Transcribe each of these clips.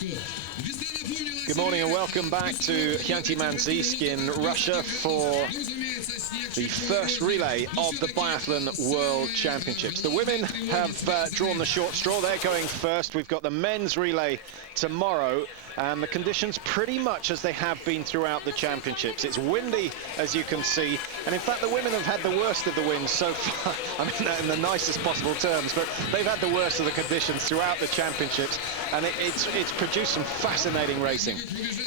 Good morning and welcome back to Hhanty-Mансийск in Russia for the first relay of the Biathlon World Championships. The women have drawn the short straw. They're going first. We've got the men's relay tomorrow, and the conditions pretty much as they have been throughout the championships. It's windy, as you can see, and in fact the women have had the worst of the winds so far. I mean that in the nicest possible terms, but they've had the worst of the conditions throughout the championships, and it's produced some fascinating racing.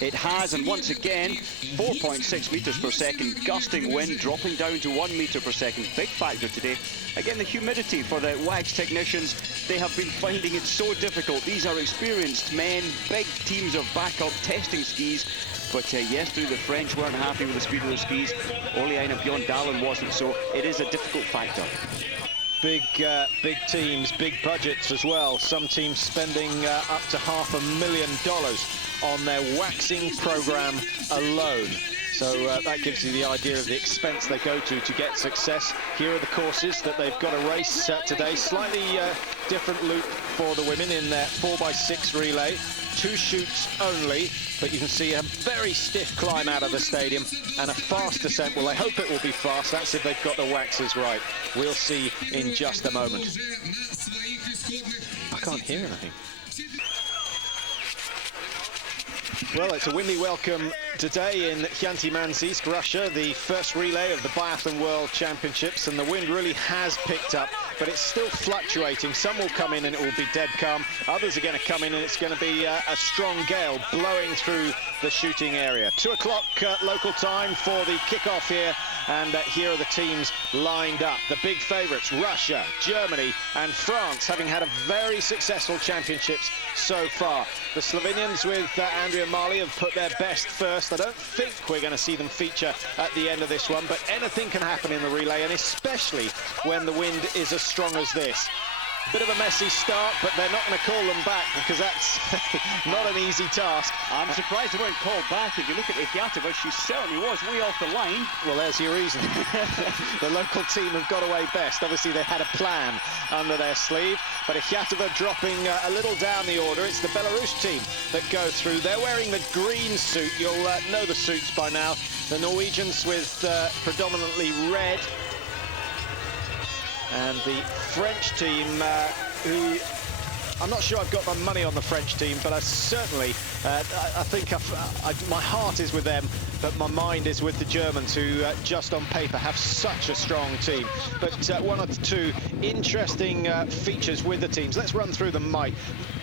It has, and once again 4.6 meters per second gusting wind, dropping down to 1 meter per second. Big factor today. Again, the humidity for the WAGS technicians, they have been finding it so difficult. These are experienced men, big teams of backup testing skis, but yesterday the French weren't happy with the speed of the skis. Oleana Bjorndalen wasn't, so it is a difficult factor. Big teams, big budgets as well. Some teams spending up to $500,000 on their waxing program alone. So that gives you the idea of the expense they go to get success. Here are the courses that they've got to race today. Slightly different loop for the women in their 4x6 relay. 2 chutes only, but you can see a very stiff climb out of the stadium and a fast descent. Well, I hope it will be fast. That's if they've got the waxes right. We'll see in just a moment. I can't hear anything. Well, it's a windy welcome today in Hhanty-Mансийск, Russia, the first relay of the Biathlon World Championships, and the wind really has picked up, but it's still fluctuating. Some will come in and it will be dead calm. Others are going to come in and it's going to be a strong gale blowing through the shooting area. 2 o'clock local time for the kickoff here, and here are the teams lined up. The big favourites, Russia, Germany and France, having had a very successful championships so far. The Slovenians with Andrea Mali have put their best first. I don't think we're going to see them feature at the end of this one, but anything can happen in the relay, and especially when the wind is as strong as this. Bit of a messy start, but they're not going to call them back because that's not an easy task. I'm surprised they weren't called back. If you look at Efiatova, she certainly was way off the line. Well, there's your reason. The local team have got away best. Obviously, they had a plan under their sleeve, but Efiatova dropping a little down the order. It's the Belarus team that go through. They're wearing the green suit. You'll know the suits by now. The Norwegians with predominantly red. And the French team, who I'm not sure I've got my money on the French team, but I certainly, I think my heart is with them, but my mind is with the Germans, who just on paper have such a strong team. But one or two interesting features with the teams. Let's run through them, Mike.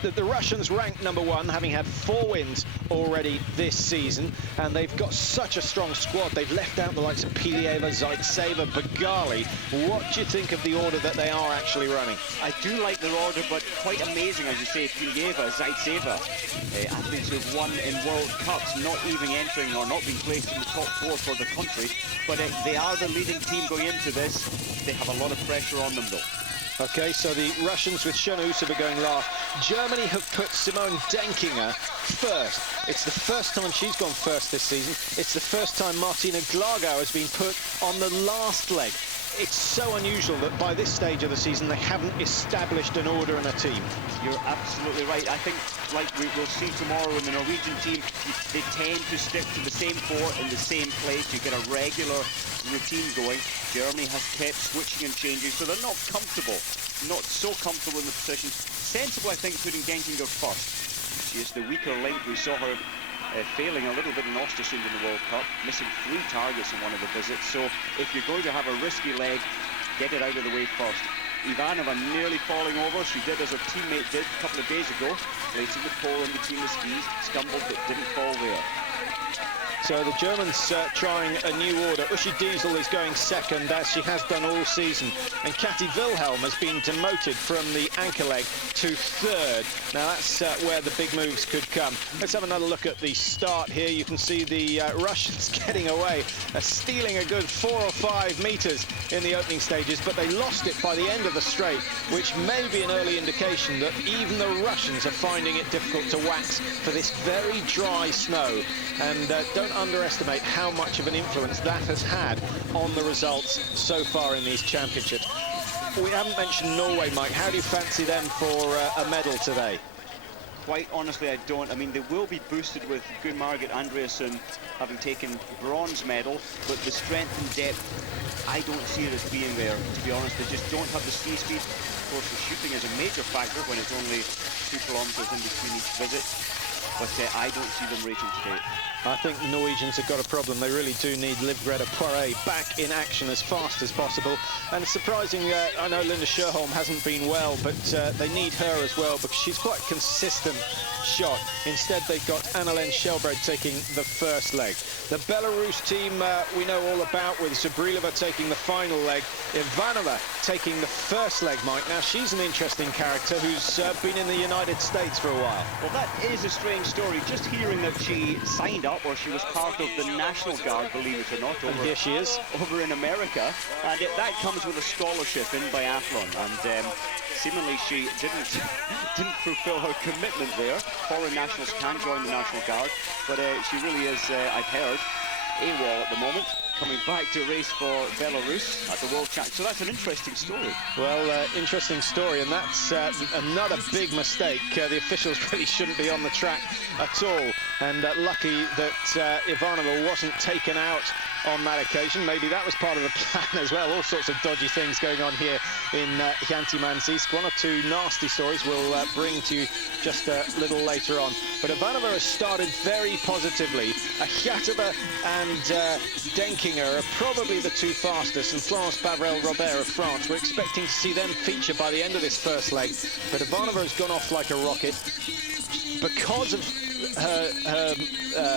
The Russians ranked #1, having had 4 wins already this season, and they've got such a strong squad. They've left out the likes of Pilieva, Zaitseva, Bagali. What do you think of the order that they are actually running? I do like their order, but quite amazing, as you say, Pilieva, Zaitseva, athletes who've won in World Cups, not even entering or not being placed in the top 4 for the country, but they are the leading team going into this. They have a lot of pressure on them, though. Okay, so the Russians with Shona Usova going last. Germany have put Simone Denkinger first. It's the first time she's gone first this season. It's the first time Martina Glagau has been put on the last leg. It's so unusual that by this stage of the season they haven't established an order and a team. You're absolutely right. I think, like we'll see tomorrow in the Norwegian team, they tend to stick to the same 4 in the same place. You get a regular routine going. Germany has kept switching and changing, so they're not comfortable, not so comfortable in the positions. Sensible, I think, putting Denkinger first. She is the weaker link. We saw her failing a little bit in Östersund in the World Cup, missing 3 targets in one of the visits. So if you're going to have a risky leg, get it out of the way first. Ivanova nearly falling over. She did as her teammate did a couple of days ago, placing the pole in between the skis, stumbled but didn't fall there. So the Germans trying a new order. Uschi Diesel is going second, as she has done all season. And Kati Wilhelm has been demoted from the anchor leg to 3rd. Now that's where the big moves could come. Let's have another look at the start here. You can see the Russians getting away, stealing a good 4 or 5 meters in the opening stages, but they lost it by the end of the straight, which may be an early indication that even the Russians are finding it difficult to wax for this very dry snow. And don't underestimate how much of an influence that has had on the results so far in these championships. We haven't mentioned Norway, Mike. How do you fancy them for a medal today? Quite honestly, I don't. I mean, they will be boosted with Gun-Margit Andreasson having taken bronze medal, but the strength and depth, I don't see it as being there, to be honest. They just don't have the ski speed. Of course, the shooting is a major factor when it's only 2 kilometers in between each visit, but I don't see them racing today. I think the Norwegians have got a problem. They really do need Liv Greta Poiré back in action as fast as possible. And it's surprising, I know Linda Sjöholm hasn't been well, but they need her as well because she's quite a consistent shot. Instead, they've got Annalene Shelbred taking the first leg. The Belarus team we know all about, with Zabrilova taking the final leg. Ivanova taking the first leg, Mike. Now, she's an interesting character who's been in the United States for a while. Well, that is a strange story. Just hearing that she signed up, or she was part of the National Guard, believe it or not, over, and here she is. Over in America. And that comes with a scholarship in biathlon. And seemingly she didn't fulfill her commitment there. Foreign nationals can join the National Guard, but she really is, I've heard, AWOL at the moment, coming back to race for Belarus at the World Championship. So that's an interesting story. Well, interesting story, and that's another big mistake. The officials really shouldn't be on the track at all, and lucky that Ivanova wasn't taken out on that occasion. Maybe that was part of the plan as well. All sorts of dodgy things going on here in Hyanty-Mансийsk. One or two nasty stories we'll bring to you just a little later on. But Ivanova has started very positively. Akhятova and Denkinger are probably the two fastest, and Florence Bavrel-Robert of France. We're expecting to see them feature by the end of this first leg. But Ivanova has gone off like a rocket because of her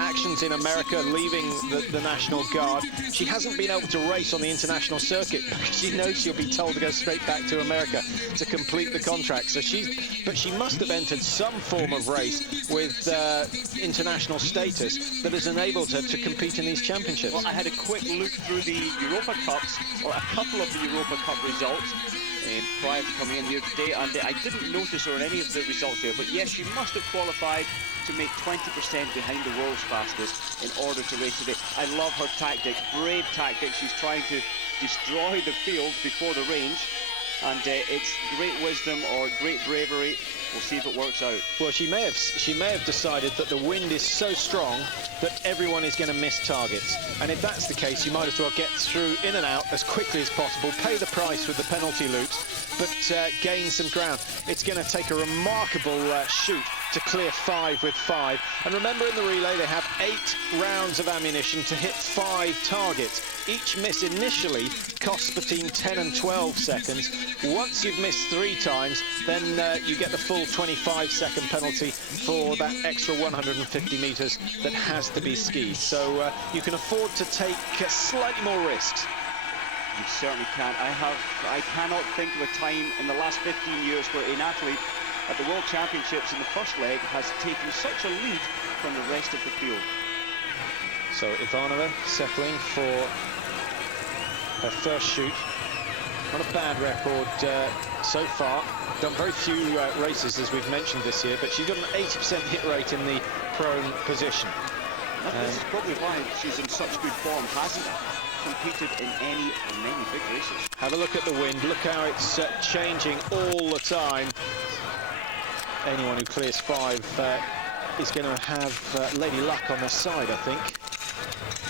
actions in America, leaving the National Guard. She hasn't been able to race on the international circuit because she knows she'll be told to go straight back to America to complete the contract. So but she must have entered some form of race with international status that has enabled her to compete in these championships. Well, I had a quick look through the Europa Cups, or a couple of the Europa Cup results, prior to coming in here today, and I didn't notice her in any of the results there, but yes, she must have qualified to make 20% behind the world's fastest in order to race today. I love her tactic, brave tactic. She's trying to destroy the field before the range, and it's great wisdom or great bravery. We'll see if it works out. Well, she may have decided that the wind is so strong that everyone is going to miss targets, and if that's the case, you might as well get through in and out as quickly as possible, pay the price with the penalty loops, but gain some ground. It's going to take a remarkable shoot to clear 5 with 5. And remember, in the relay they have 8 rounds of ammunition to hit 5 targets. Each miss initially costs between 10 and 12 seconds. Once you've missed 3 times, then you get the full 25-second penalty for that extra 150 meters that has to be skied. So you can afford to take slightly more risks. You certainly can. I cannot think of a time in the last 15 years where an athlete at the World Championships in the first leg has taken such a lead from the rest of the field. So Ivanova settling for her first shoot. Not a bad record so far. Done very few races, as we've mentioned this year, but she's got an 80% hit rate in the prone position. This is probably why she's in such good form. Hasn't competed in any or many big races. Have a look at the wind. Look how it's changing all the time. Anyone who clears 5 is going to have Lady Luck on their side, I think.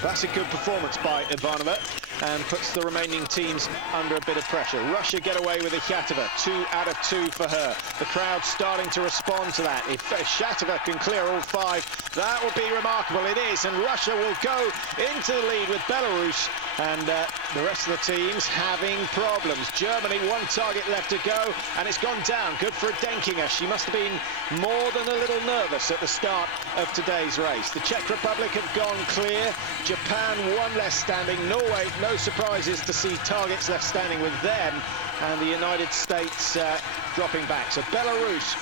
That's a good performance by Ivanova, and puts the remaining teams under a bit of pressure. Russia get away with Akhятova, 2 out of 2 for her. The crowd starting to respond to that. If Akhятova can clear all 5, that will be remarkable. It is, and Russia will go into the lead with Belarus, and the rest of the teams having problems. Germany, 1 target left to go, and it's gone down. Good for Denkinger. She must have been more than a little nervous at the start of today's race. The Czech Republic have gone clear. Japan, 1 less standing. Norway, no surprises to see targets left standing with them, and the United States dropping back. So Belarus,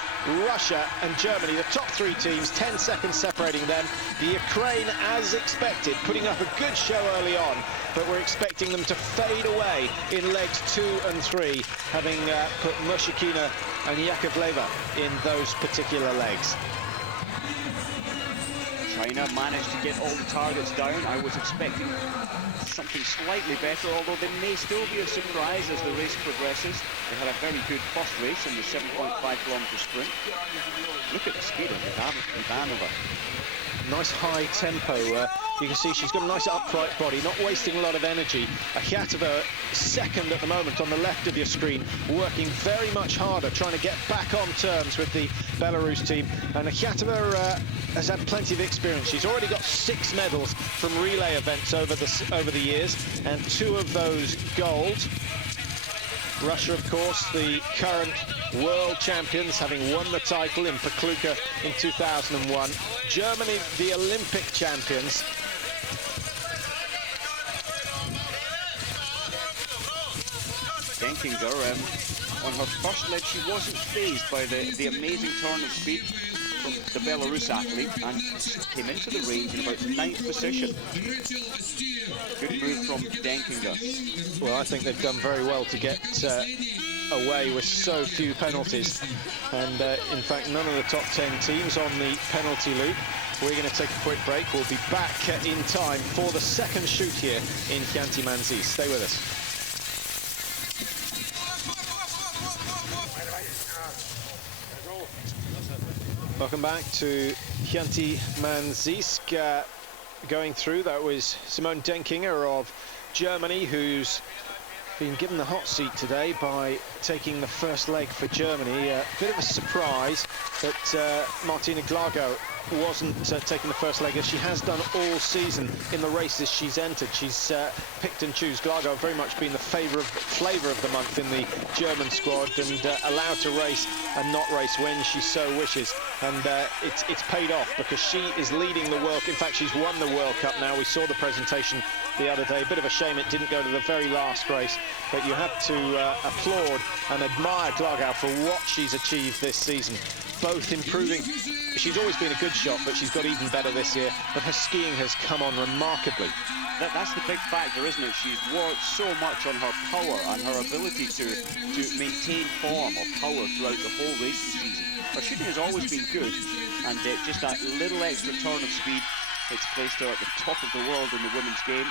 Russia and Germany, the top 3 teams, 10 seconds separating them. The Ukraine, as expected, putting up a good show early on, but we're expecting them to fade away in legs 2 and 3, having put Mushakina and Yakovleva in those particular legs. China managed to get all the targets down. I was expecting something slightly better, although they may still be a surprise as the race progresses. They had a very good first race in the 7.5-kilometer sprint. Look at the speed of Ivanova. Nice high tempo. You can see she's got a nice upright body, not wasting a lot of energy. Akhятова second at the moment on the left of your screen, working very much harder, trying to get back on terms with the Belarus team. And Akhятова has had plenty of experience. She's already got 6 medals from relay events over the years, and 2 of those gold. Russia, of course, the current world champions, having won the title in Pokluka in 2001. Germany, the Olympic champions. Denkinger, on her first leg, she wasn't fazed by the amazing turn of speed from the Belarus athlete, and came into the range in about 9th position. Good move from Denkinger. Well, I think they've done very well to get away with so few penalties. And in fact, none of the top 10 teams on the penalty loop. We're going to take a quick break. We'll be back in time for the second shoot here in Hyanty-Mансийsk. Stay with us. Welcome back to Hyanty-Mансийsk. Going through, that was Simone Denkinger of Germany, who's been given the hot seat today by taking the first leg for Germany. A bit of a surprise that Martina Glagau wasn't taking the first leg, as she has done all season in the races she's entered. She's picked and choose. Glagau very much been the flavour of the month in the German squad, and allowed to race and not race when she so wishes. And it's paid off, because she is leading the World. In fact, she's won the World Cup now. We saw the presentation the other day. A bit of a shame it didn't go to the very last race, but you have to applaud and admire Glagau for what she's achieved this season. Both improving. She's always been a good shot, but she's got even better this year. But her skiing has come on remarkably. That's the big factor, isn't it? She's worked so much on her power and her ability to maintain form or power throughout the whole racing season. Her shooting has always been good, and just that little extra turn of speed, it's placed her at the top of the world in the women's game.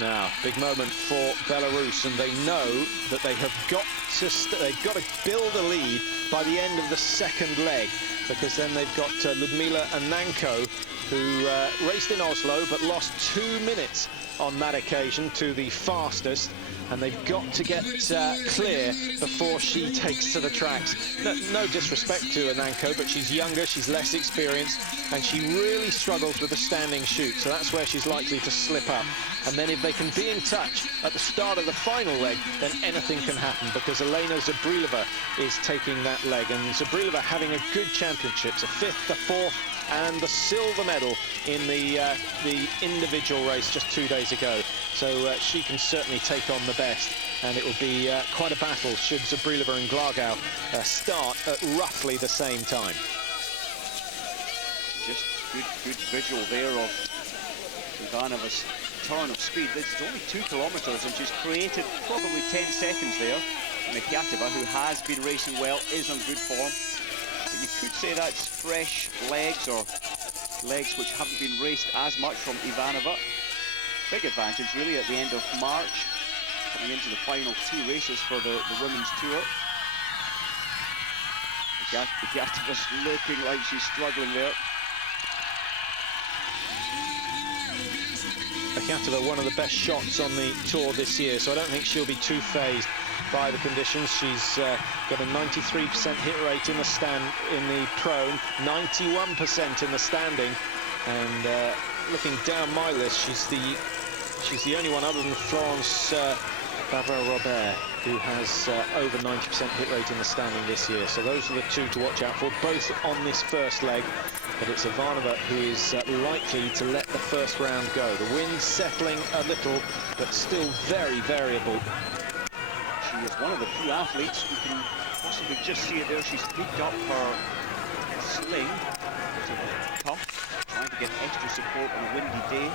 Now, big moment for Belarus, and they know that they have got to build a lead by the end of the second leg, because then they've got Ludmila Ananko, who raced in Oslo but lost 2 minutes on that occasion to the fastest, and they've got to get clear before she takes to the tracks. No disrespect to Ananko, but she's younger, she's less experienced, and she really struggles with a standing shoot, so that's where she's likely to slip up. And then if they can be in touch at the start of the final leg, then anything can happen, because Elena Zabrilova is taking that leg, and Zabrilova having a good championships, a 5th, a 4th, and the silver medal in the individual race just 2 days ago. So she can certainly take on the best, and it will be quite a battle should Zabrilova and Glagau start at roughly the same time. Just good visual there of Ivanova's turn of speed. It's only 2 kilometers, and she's created probably 10 seconds there. And Akhятова, who has been racing well, is on good form. But you could say that's fresh legs, or legs which haven't been raced as much from Ivanova. Big advantage really at the end of March, coming into the final 2 races for the women's tour. Akhяtova's looking like she's struggling there. Akhятova, one of the best shots on the tour this year, so I don't think she'll be too phased by the conditions. She's got a 93% hit rate in the prone, 91% in the standing, and looking down my list, she's the only one other than Florence Bavaro-Robert who has over 90% hit rate in the standing this year. So those are the 2 to watch out for, both on this first leg. But it's Ivanova who is likely to let the first round go. The wind's settling a little, but still very variable. She is one of the few athletes who can possibly just see it there. She's picked up her sling to the cuff, trying to get extra support on a windy day,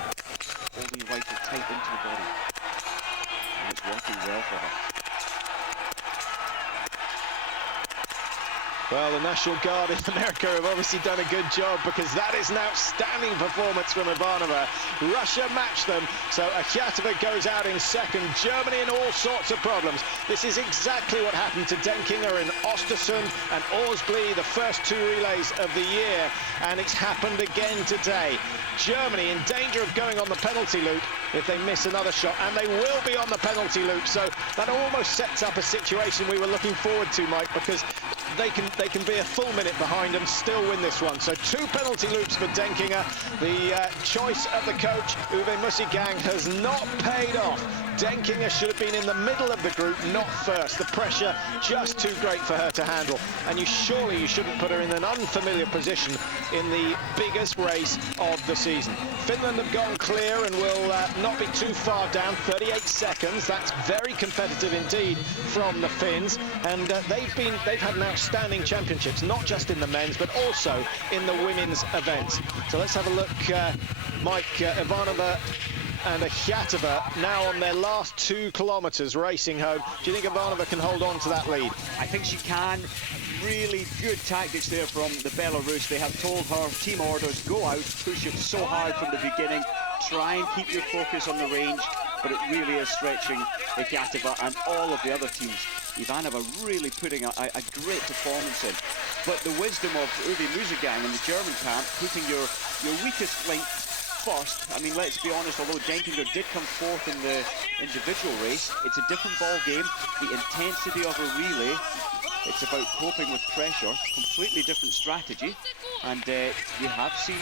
holding the rifle tight into the body. And it's working well for her. Well, the National Guard in America have obviously done a good job, because that is an outstanding performance from Ivanova. Russia matched them, so Akhятova goes out in second. Germany in all sorts of problems. This is exactly what happened to Denkinger in Östersund and Orsby, the first two relays of the year, and it's happened again today. Germany in danger of going on the penalty loop if they miss another shot, and they will be on the penalty loop, so that almost sets up a situation we were looking forward to, Mike, because they can be a full minute behind and still win this one. So 2 penalty loops for Denkinger. The choice of the coach, Uwe Mussigang, has not paid off. Denkinger should have been in the middle of the group, not first. The pressure just too great for her to handle, and surely you shouldn't put her in an unfamiliar position in the biggest race of the season. Finland have gone clear and will not be too far down. 38 seconds. That's very competitive indeed from the Finns, and they've had an outstanding championships, not just in the men's but also in the women's events. So let's have a look, Mike. Ivanova and Akhятova now on their last 2 kilometers racing home. Do you think Ivanova can hold on to that lead? I think she can. Really good tactics there from the Belarus. They have told her team orders, go out, push it so hard from the beginning, try and keep your focus on the range, but it really is stretching Akhятova and all of the other teams. Ivanova really putting a great performance in. But the wisdom of Uwe Mussigang in the German camp, putting your weakest link first. I mean, let's be honest, although Denkinger did come fourth in the individual race, it's a different ball game. The intensity of a relay, it's about coping with pressure, completely different strategy. And we have seen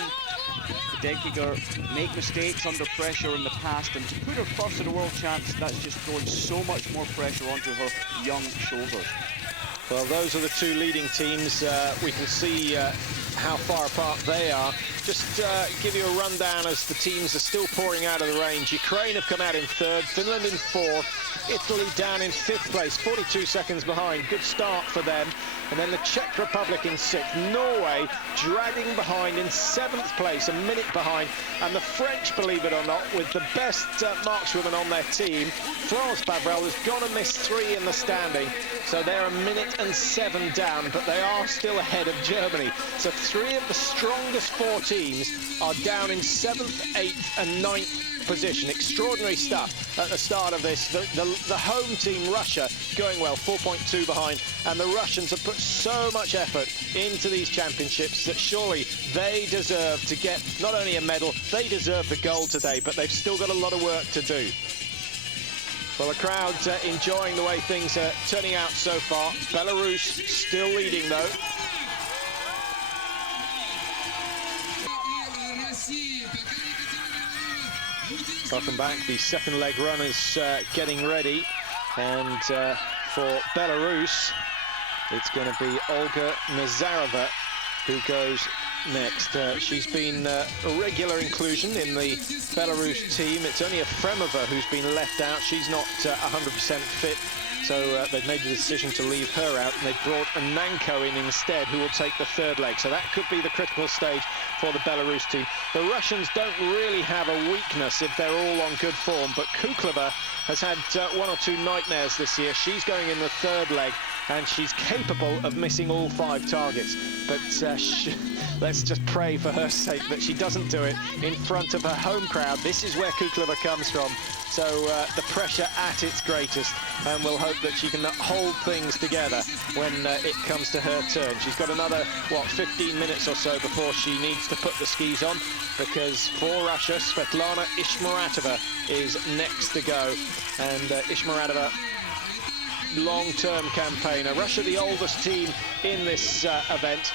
Denkinger make mistakes under pressure in the past, and to put her first in a world champs, that's just throwing so much more pressure onto her young shoulders. Well, those are the 2 leading teams. We can see how far apart they are. Just give you a rundown as the teams are still pouring out of the range. Ukraine have come out in 3rd, Finland in 4th, Italy down in 5th place, 42 seconds behind. Good start for them. And then the Czech Republic in 6th, Norway dragging behind in 7th place, a minute behind. And the French, believe it or not, with the best markswoman on their team, France Pavrel, has gone and missed 3 in the standing. So they're a minute and 7 down, but they are still ahead of Germany. So 3 of the strongest 4 teams are down in 7th, 8th and 9th position. Extraordinary stuff at the start of this. The home team, Russia, going well, 4.2 behind, and the Russians have put so much effort into these championships that surely they deserve to get not only a medal, they deserve the gold today, but they've still got a lot of work to do. Well, the crowd's enjoying the way things are turning out so far. Belarus still leading though. Welcome back. The second leg runners getting ready, and for Belarus it's going to be Olga Nazarova who goes next. She's been a regular inclusion in the Belarus team. It's only Efremova who's been left out. She's not 100% fit, so they've made the decision to leave her out, and they've brought Ananko in instead, who will take the 3rd leg. So that could be the critical stage for the Belarus team. The Russians don't really have a weakness if they're all on good form, but Kuklova has had 1 or 2 nightmares this year. She's going in the 3rd leg, and she's capable of missing all 5 targets. But let's just pray for her sake that she doesn't do it in front of her home crowd. This is where Kuklova comes from. So the pressure at its greatest, and we'll hope that she can hold things together when it comes to her turn. She's got another, 15 minutes or so before she needs to put the skis on, because for Russia, Svetlana Ishmaratova is next to go. And Ishmaratova, long-term campaigner. Russia, the oldest team in this event,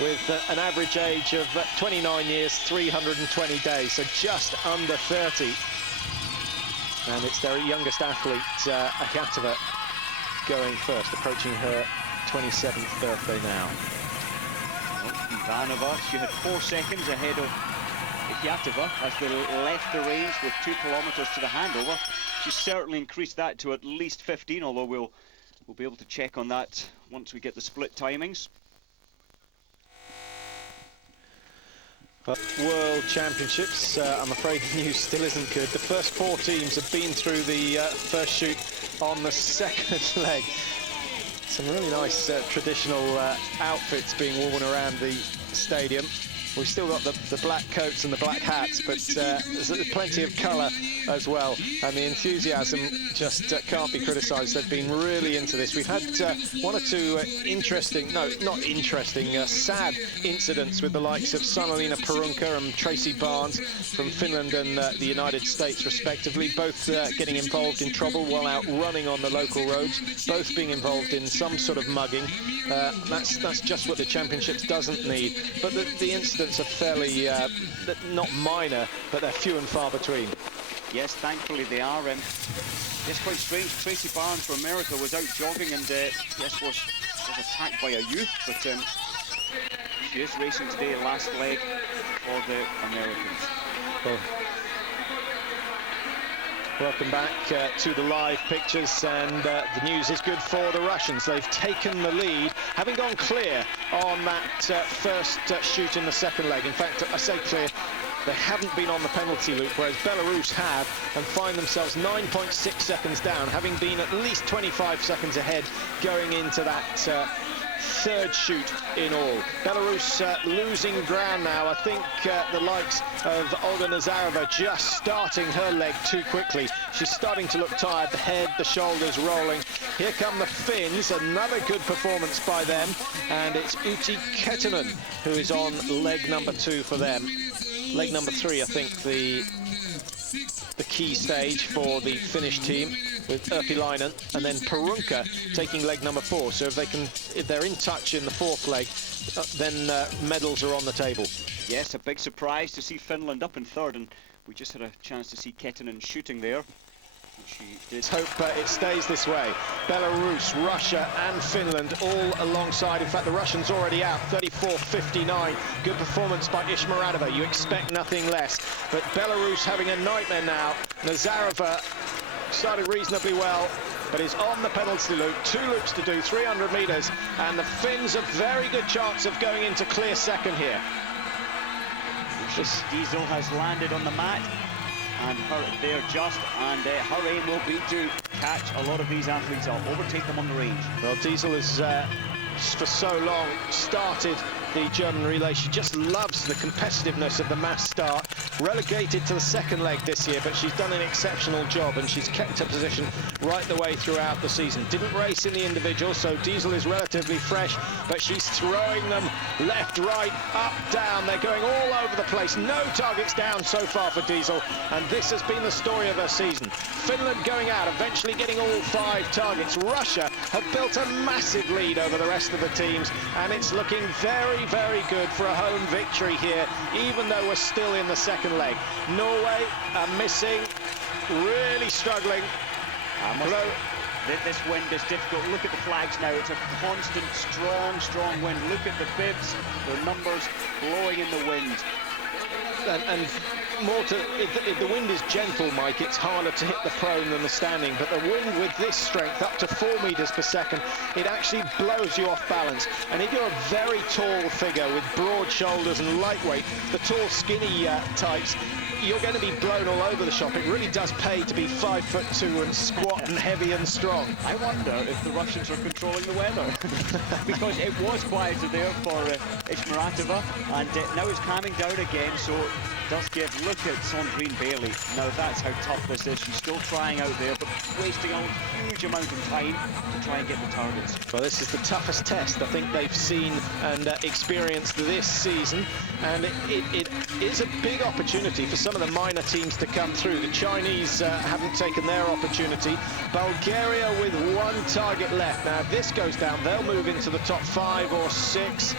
with an average age of 29 years, 320 days, so just under 30. And it's their youngest athlete, Akhятova, going first, approaching her 27th birthday now. Ivanova, she had 4 seconds ahead of Akhятova as they left the range with 2 kilometers to the handover. She's certainly increased that to at least 15, although we'll be able to check on that once we get the split timings. World Championships, I'm afraid the news still isn't good. The first 4 teams have been through the first shoot on the 2nd leg. Some really nice traditional outfits being worn around the stadium. We've still got the black coats and the black hats, but there's plenty of colour as well, and the enthusiasm just can't be criticised. They've been really into this. We've had one or two sad incidents with the likes of Sanna-Leena Perunka and Tracy Barnes from Finland and the United States, respectively, both getting involved in trouble while out running on the local roads, both being involved in some sort of mugging. That's just what the Championships doesn't need. But the incidents are fairly, not minor, but they're few and far between. Yes, thankfully they are. It's quite strange. Tracy Barnes from America was out jogging and yes, was attacked by a youth, but she is racing today, last leg for the Americans. Well, welcome back to the live pictures, and the news is good for the Russians. They've taken the lead, having gone clear on that first shoot in the second leg. In fact, I say clear, they haven't been on the penalty loop, whereas Belarus have, and find themselves 9.6 seconds down, having been at least 25 seconds ahead going into that third shoot in all. Belarus losing ground now. I think the likes of Olga Nazarova just starting her leg too quickly. She's starting to look tired, the head, the shoulders rolling. Here come the Finns, another good performance by them, and it's Uti Kettunen who is on leg number 2 for them. Leg number 3, I think, the key stage for the Finnish team, with Urpilainen, and then Perunka taking leg number 4. So if they're in touch in the 4th leg, then medals are on the table. Yes, a big surprise to see Finland up in 3rd, and we just had a chance to see Kettunen shooting there. She did. Let's hope it stays this way. Belarus, Russia and Finland all alongside. In fact, the Russians already out, 34-59. Good performance by Ishmaradova. You expect nothing less. But Belarus having a nightmare now. Nazarova started reasonably well, but is on the penalty loop. 2 loops to do, 300 metres, and the Finns a very good chance of going into clear second here. Diesel has landed on the mat, and her aim will be to catch a lot of these athletes up, overtake them on the range. Well, Diesel has for so long started the German relay. She just loves the competitiveness of the mass start. Relegated to the second leg this year, but she's done an exceptional job, and she's kept her position right the way throughout the season. Didn't race in the individual, so Diesel is relatively fresh, but she's throwing them left, right, up, down. They're going all over the place. No targets down so far for Diesel, and this has been the story of her season. Finland going out, eventually getting all 5 targets. Russia have built a massive lead over the rest of the teams, and it's looking very, very good for a home victory here, even though we're still in the second leg. Norway are missing, really struggling. This wind is difficult. Look at the flags now. It's a constant, strong wind. Look at the bibs, the numbers blowing in the wind. And more to, if the wind is gentle, Mike, it's harder to hit the prone than the standing, but the wind with this strength, up to 4 meters per second, it actually blows you off balance. And if you're a very tall figure with broad shoulders and lightweight, the tall, skinny types, you're going to be blown all over the shop. It really does pay to be 5'2" and squat and heavy and strong. I wonder if the Russians are controlling the weather, because it was quieter there for Ishmaratova, and now it's calming down again, so it does give. Look at Sandrine Bailey. Now that's how tough this is. She's still trying out there, but wasting a huge amount of time to try and get the targets. Well, this is the toughest test I think they've seen and experienced this season, and it is a big opportunity for some of the minor teams to come through. The Chinese haven't taken their opportunity. Bulgaria with 1 target left. Now, if this goes down, they'll move into the top 5 or 6.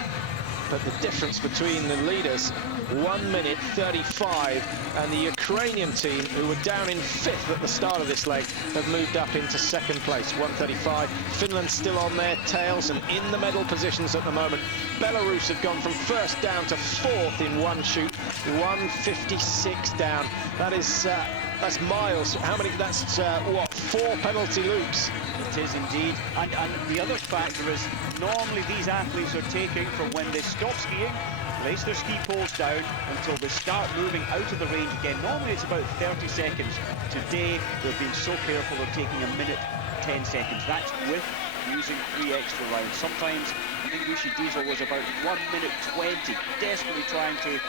But the difference between the leaders, 1 minute 35, and the Ukrainian team, who were down in 5th at the start of this leg, have moved up into 2nd place, 1:35. Finland still on their tails and in the medal positions at the moment. Belarus have gone from 1st down to 4th in 1 shoot, 1:56 down. That's miles. How many? That's what, 4 penalty loops? It is indeed. And the other factor is normally these athletes are taking from when they stop skiing, place their ski poles down until they start moving out of the range again. Normally it's about 30 seconds. Today they're being so careful, they're taking 1 minute 10 seconds. That's with using 3 extra rounds. Sometimes I think Gucci Diesel was about 1 minute 20, desperately trying to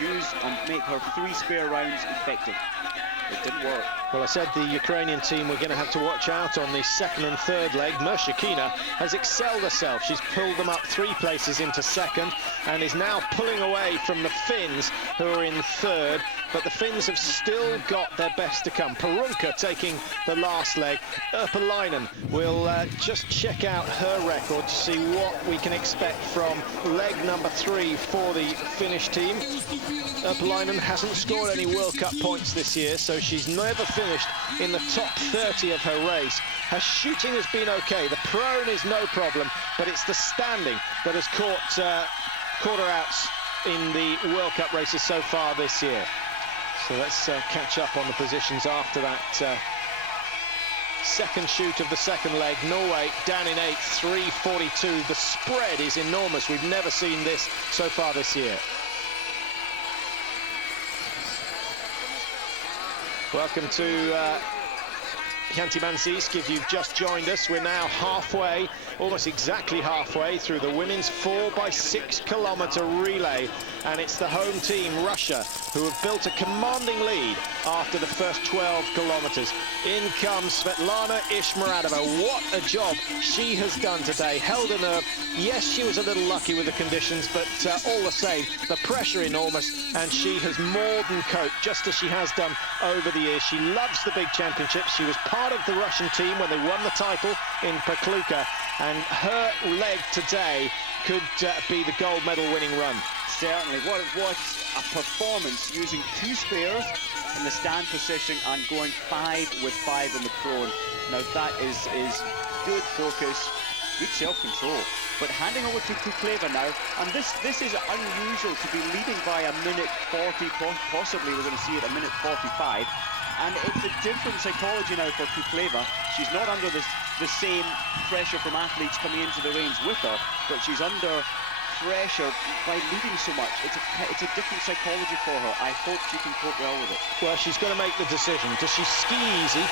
use and make her 3 spare rounds effective. It didn't work. Well, I said the Ukrainian team were going to have to watch out on the second and third leg. Mershakina has excelled herself. She's pulled them up 3 places into second and is now pulling away from the Finns, who are in third. But the Finns have still got their best to come. Perunka taking the last leg. Urpilainen will just check out her record to see what we can expect from leg number 3 for the Finnish team. Urpilainen hasn't scored any World Cup points this year, so she's never finished in the top 30 of her race. Her shooting has been okay. The prone is no problem, but it's the standing that has caught her out in the World Cup races so far this year. So let's catch up on the positions after that second shoot of the second leg. Norway down in 8th, 3:42. The spread is enormous. We've never seen this so far this year. Welcome to Hänty-Mансийsк. If you've just joined us, we're now halfway, almost exactly halfway through the women's 4x6 kilometer relay, and it's the home team, Russia, who have built a commanding lead after the first 12 kilometers. In comes Svetlana Ishmaradova. What a job she has done today. Held a nerve. Yes, she was a little lucky with the conditions, but all the same, the pressure enormous, and she has more than coped, just as she has done over the years. She loves the big championships. She was part of the Russian team when they won the title in Pokluka, and her leg today could be the gold medal winning run. Certainly. What a performance, using 2 spares in the stand position and going 5 with 5 in the prone. Now that is good focus, good self-control. But handing over to Kukleva now, and this is unusual to be leading by a minute 40, possibly we're going to see it a minute 45. And it's a different psychology now for Kukleva. She's not under the same pressure from athletes coming into the range with her, but she's under pressure by leading so much. It's a different psychology for her. I hope she can cope well with it. Well, she's got to make the decision. Does she ski easy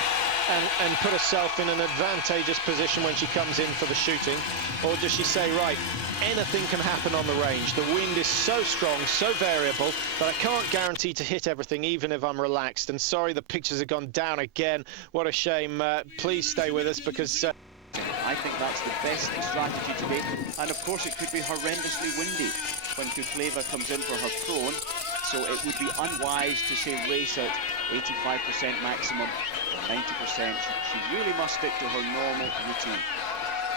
and put herself in an advantageous position when she comes in for the shooting, or does she say, right, anything can happen on the range. The wind is so strong, so variable, that I can't guarantee to hit everything, even if I'm relaxed. And sorry, the pictures have gone down again. What a shame. Please stay with us, because I think that's the best strategy today. And of course, it could be horrendously windy when Kukleva comes in for her prone. So it would be unwise to say race at 85% maximum, 90%. She really must stick to her normal routine.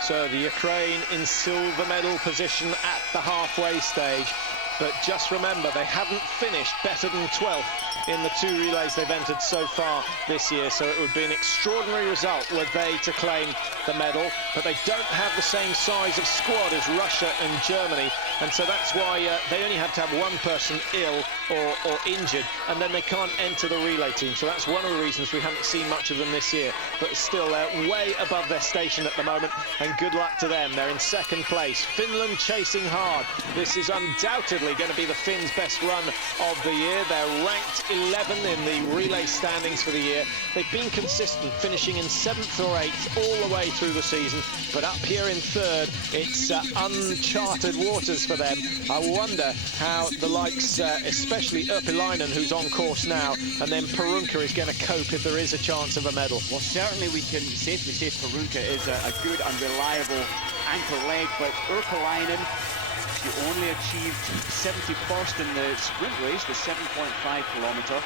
So the Ukraine in silver medal position at the halfway stage. But just remember, they haven't finished better than 12th in the 2 relays they've entered so far this year. So it would be an extraordinary result were they to claim the medal. But they don't have the same size of squad as Russia and Germany. And so that's why they only have to have 1 person ill or injured, and then they can't enter the relay team. So that's one of the reasons we haven't seen much of them this year. But still, they're way above their station at the moment, and good luck to them. They're in second place. Finland chasing hard. This is undoubtedly going to be the Finns' best run of the year. They're ranked 11 in the relay standings for the year. They've been consistent, finishing in 7th or 8th all the way through the season. But up here in 3rd, it's uncharted waters for them. I wonder how the likes, especially Urpilainen, who's on course now, and then Perunka is going to cope if there is a chance of a medal. Well, certainly we can safely say Perunka is a good and reliable anchor leg, but Urpilainen, she only achieved 71st in the sprint race, the 7.5 kilometre.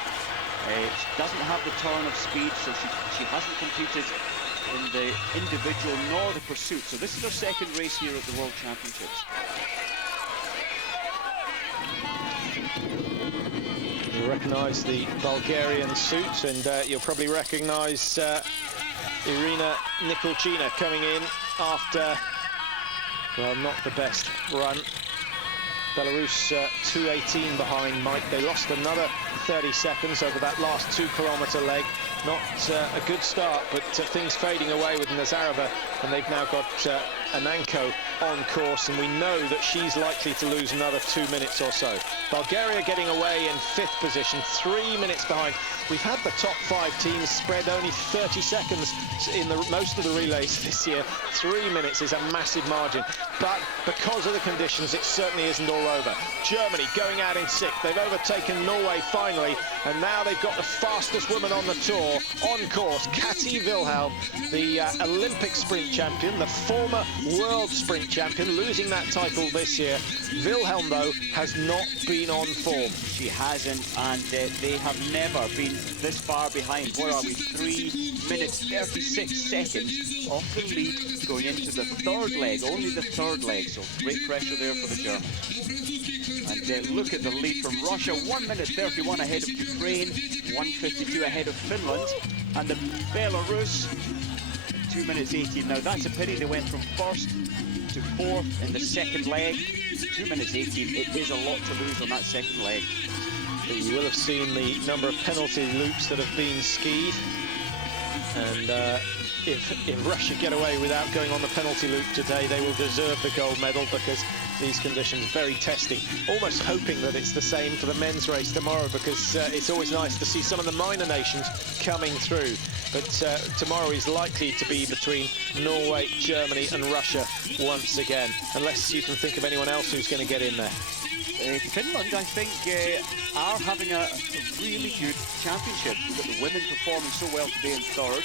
She doesn't have the turn of speed, so she hasn't competed in the individual nor the pursuit. So this is her second race here at the World Championships. You'll recognise the Bulgarian suit, and you'll probably recognise Irina Nikolchina coming in after, well, not the best run. Belarus 2:18 behind Mike. They lost another 30 seconds over that last 2 kilometre leg. Not a good start, but things fading away with Nazarova, and they've now got Ananko on course, and we know that she's likely to lose another 2 minutes or so. Bulgaria getting away in 5th position, 3 minutes behind. We've had the top 5 teams spread only 30 seconds in most of the relays this year. 3 minutes is a massive margin, but because of the conditions, it certainly isn't all over. Germany going out in 6th. They've overtaken Norway finally, and now they've got the fastest woman on the tour on course, Kati Wilhelm, the Olympic sprint champion, the former world sprint champion, losing that title this year. Wilhelm, though, has not been on form. She hasn't, and they have never been this far behind. What are we, 3 minutes 36 seconds off the lead going into the 3rd leg, only the 3rd leg, so great pressure there for the Germans. And look at the lead from Russia, 1 minute 31 ahead of Ukraine, 1:52 ahead of Finland, and the Belarus 2 minutes 18. Now that's a pity, they went from 1st to 4th in the 2nd leg. 2 minutes 18, it is a lot to lose on that 2nd leg. You will have seen the number of penalty loops that have been skied, and if Russia get away without going on the penalty loop today, they will deserve the gold medal, because these conditions very testing. Almost hoping that it's the same for the men's race tomorrow, because it's always nice to see some of the minor nations coming through. But tomorrow is likely to be between Norway, Germany and Russia once again, unless you can think of anyone else who's going to get in there. Finland, I think, are having a really good championship. We've got the women performing so well today in 3rd.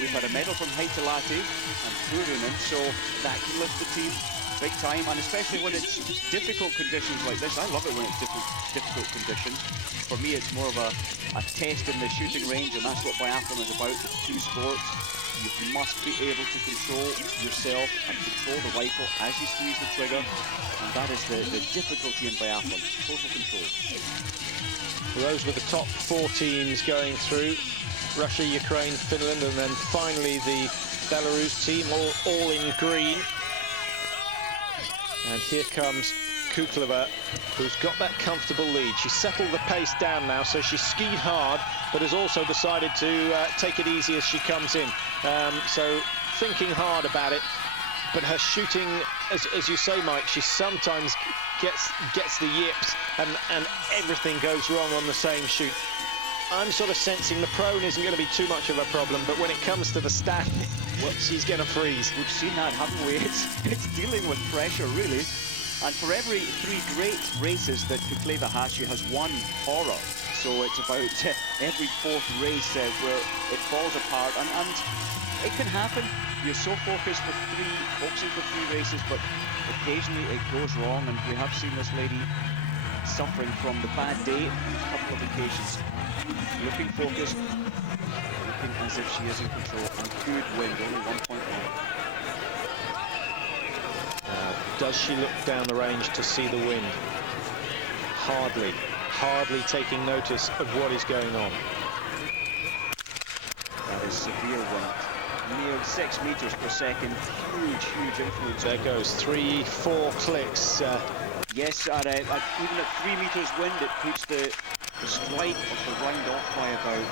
We've had a medal from Heitalahti and Turunen, so that can lift the team big time, and especially when it's difficult conditions like this. I love it when it's difficult conditions. For me, it's more of a test in the shooting range, and that's what biathlon is about. It's 2 sports. You must be able to control yourself and control the rifle as you squeeze the trigger, and that is the difficulty in biathlon, total control. Those were the top 4 teams going through: Russia, Ukraine, Finland, and then finally the Belarus team, all in green. And here comes Kuklova, who's got that comfortable lead. She's settled the pace down now, so she skied hard, but has also decided to take it easy as she comes in. So thinking hard about it, but her shooting, as you say, Mike, she sometimes gets the yips, and everything goes wrong on the same shoot. I'm sort of sensing the prone isn't going to be too much of a problem, but when it comes to the stack, well, she's going to freeze. We've seen that, haven't we? It's dealing with pressure, really. And for every 3 great races that Kukleva has, she has 1 horror. So it's about every 4th race where it falls apart, and it can happen. You're so focusing for 3 races, but occasionally it goes wrong, and we have seen this lady suffering from the bad day on a couple of occasions. Looking focused, looking as if she is in control, and good wind, only 1.1. Does she look down the range to see the wind? Hardly taking notice of what is going on. That is severe wind, near 6 meters per second, huge influence. There goes 3-4 clicks. Yes, even at 3 meters wind, it puts the strike of the round off by about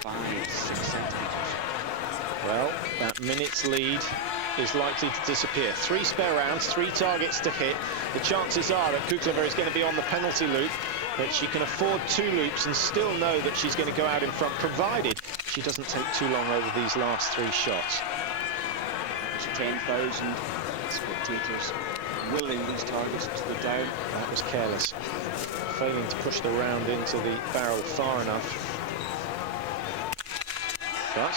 5-6 centimeters. Well, that minute's lead is likely to disappear. 3 spare rounds, 3 targets to hit. The chances are that Kuklova is going to be on the penalty loop, but she can afford 2 loops and still know that she's going to go out in front, provided she doesn't take too long over these last 3 shots. There's 10,000 spectators willing these targets to go down. That was careless, failing to push the round into the barrel far enough. But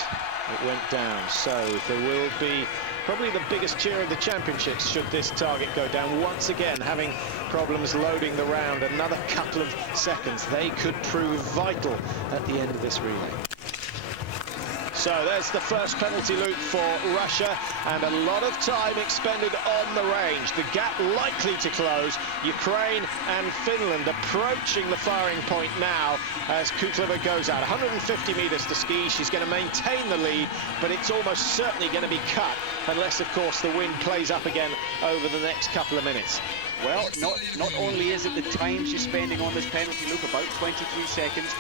it went down, so there will be probably the biggest cheer of the championships should this target go down. Once again, having problems loading the round, another couple of seconds. They could prove vital at the end of this relay. So there's the first penalty loop for Russia, and a lot of time expended on the range. The gap likely to close. Ukraine and Finland approaching the firing point now as Kuklova goes out. 150 meters to ski. She's going to maintain the lead, but it's almost certainly going to be cut, unless, of course, the wind plays up again over the next couple of minutes. Well, not only is it the time she's spending on this penalty loop, about 23 seconds,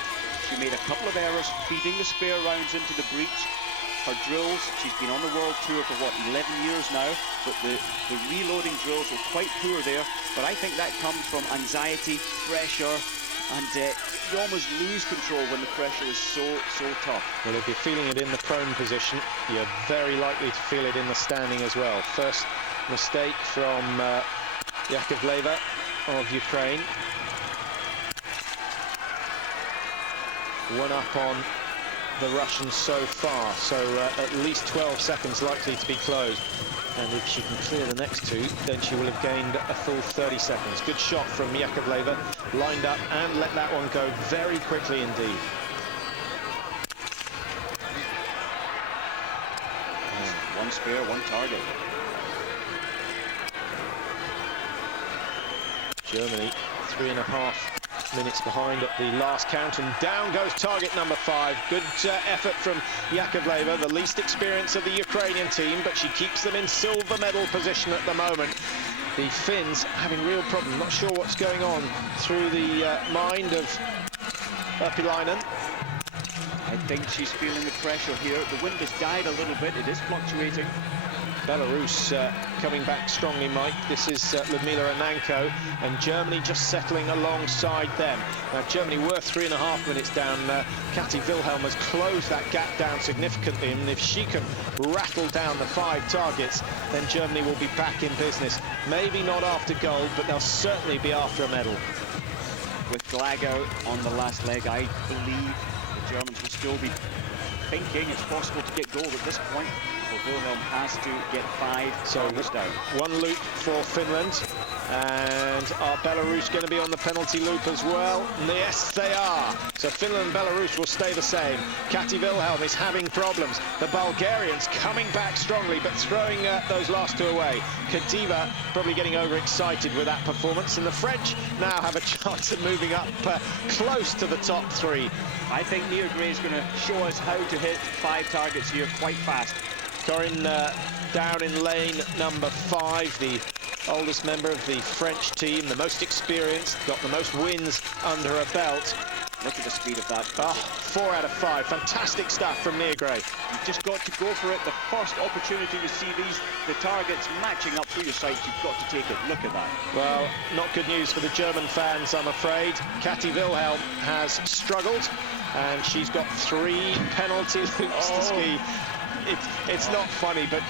she made a couple of errors feeding the spare rounds into the breach. her drills, she's been on the world tour for what, 11 years now, but the reloading drills were quite poor there. But I think that comes from anxiety, pressure, and you almost lose control when the pressure is so tough. Well, if you're feeling it in the prone position, you're very likely to feel it in the standing as well. First mistake from Yakovleva of Ukraine. One up on the Russians so far, so at least 12 seconds likely to be closed. And if she can clear the next two, then she will have gained a full 30 seconds. Good shot from Yakovleva, lined up and let that one go very quickly indeed. One spare, one target. Germany 3.5 minutes behind at the last count, and down goes target number 5. Good effort from Yakovleva, the least experience of the Ukrainian team, but she keeps them in silver medal position at the moment. The Finns having real problems, not sure what's going on through the mind of Urpilainen. I think she's feeling the pressure here. The wind has died a little bit, it is fluctuating. Belarus coming back strongly, Mike. This is Ludmila Ananko, and Germany just settling alongside them. Now, Germany were 3.5 minutes down. Kati Wilhelm has closed that gap down significantly, and if she can rattle down the 5 targets, then Germany will be back in business. Maybe not after gold, but they'll certainly be after a medal. With Glago on the last leg, I believe the Germans will still be thinking it's possible to get gold at this point. Wilhelm has to get 5 targets down. One loop for Finland, and are Belarus going to be on the penalty loop as well? Yes, they are. So Finland and Belarus will stay the same. Kati Wilhelm is having problems. The Bulgarians coming back strongly, but throwing those last 2 away. Kadiva probably getting overexcited with that performance, and the French now have a chance of moving up close to the top 3. I think Nia Gray is going to show us how to hit 5 targets here quite fast. Corinne down in lane number 5, the oldest member of the French team, the most experienced, got the most wins under her belt. Look at the speed of that. 4 out of 5. Fantastic stuff from Nia Gray. You've just got to go for it. The first opportunity to see the targets matching up through your sights, you've got to take it. Look at that. Well, not good news for the German fans, I'm afraid. Kati Wilhelm has struggled, and she's got 3 penalty loops to ski. It's not funny, but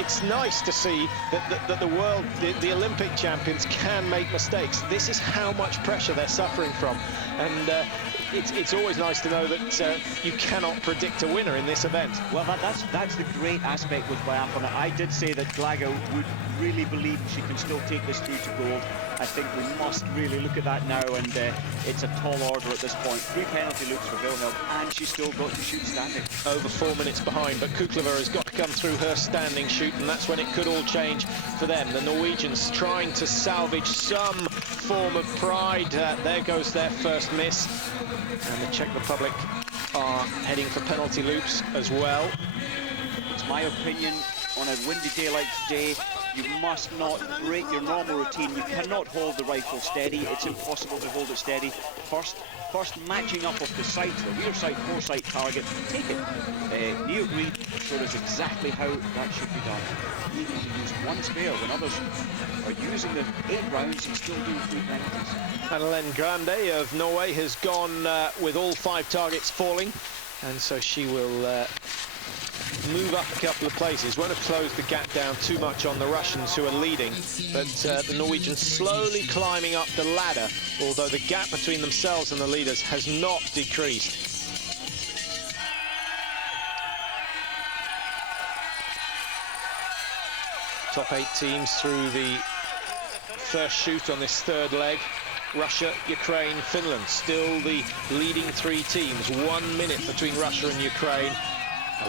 it's nice to see that the world, the Olympic champions, can make mistakes. This is how much pressure they're suffering from, and it's always nice to know that you cannot predict a winner in this event. Well, that's the great aspect with biathlon. I did say that Glago would really believe she can still take this through to gold. I think we must really look at that now, and it's a tall order at this point. 3 penalty loops for Wilhelm, and she's still got to shoot standing. Over 4 minutes behind, but Kukleva has got to come through her standing shoot, and that's when it could all change for them. The Norwegians trying to salvage some form of pride. There goes their first miss, and the Czech Republic are heading for penalty loops as well. It's my opinion, on a windy day like today, you must not break your normal routine. You cannot hold the rifle steady. It's impossible to hold it steady. First matching up of the sights, the rear sight, foresight target, take it. Nia Gray showed us exactly how that should be done. He used 1 spare when others are using the 8 rounds and still doing 3 penalties. Annelene Grande of Norway has gone with all 5 targets falling, and so she will move up a couple of places. Won't have closed the gap down too much on the Russians, who are leading, but the Norwegians slowly climbing up the ladder, although the gap between themselves and the leaders has not decreased. Top 8 teams through the first shoot on this 3rd leg. Russia, Ukraine, Finland, still the leading 3 teams. 1 minute between Russia and Ukraine.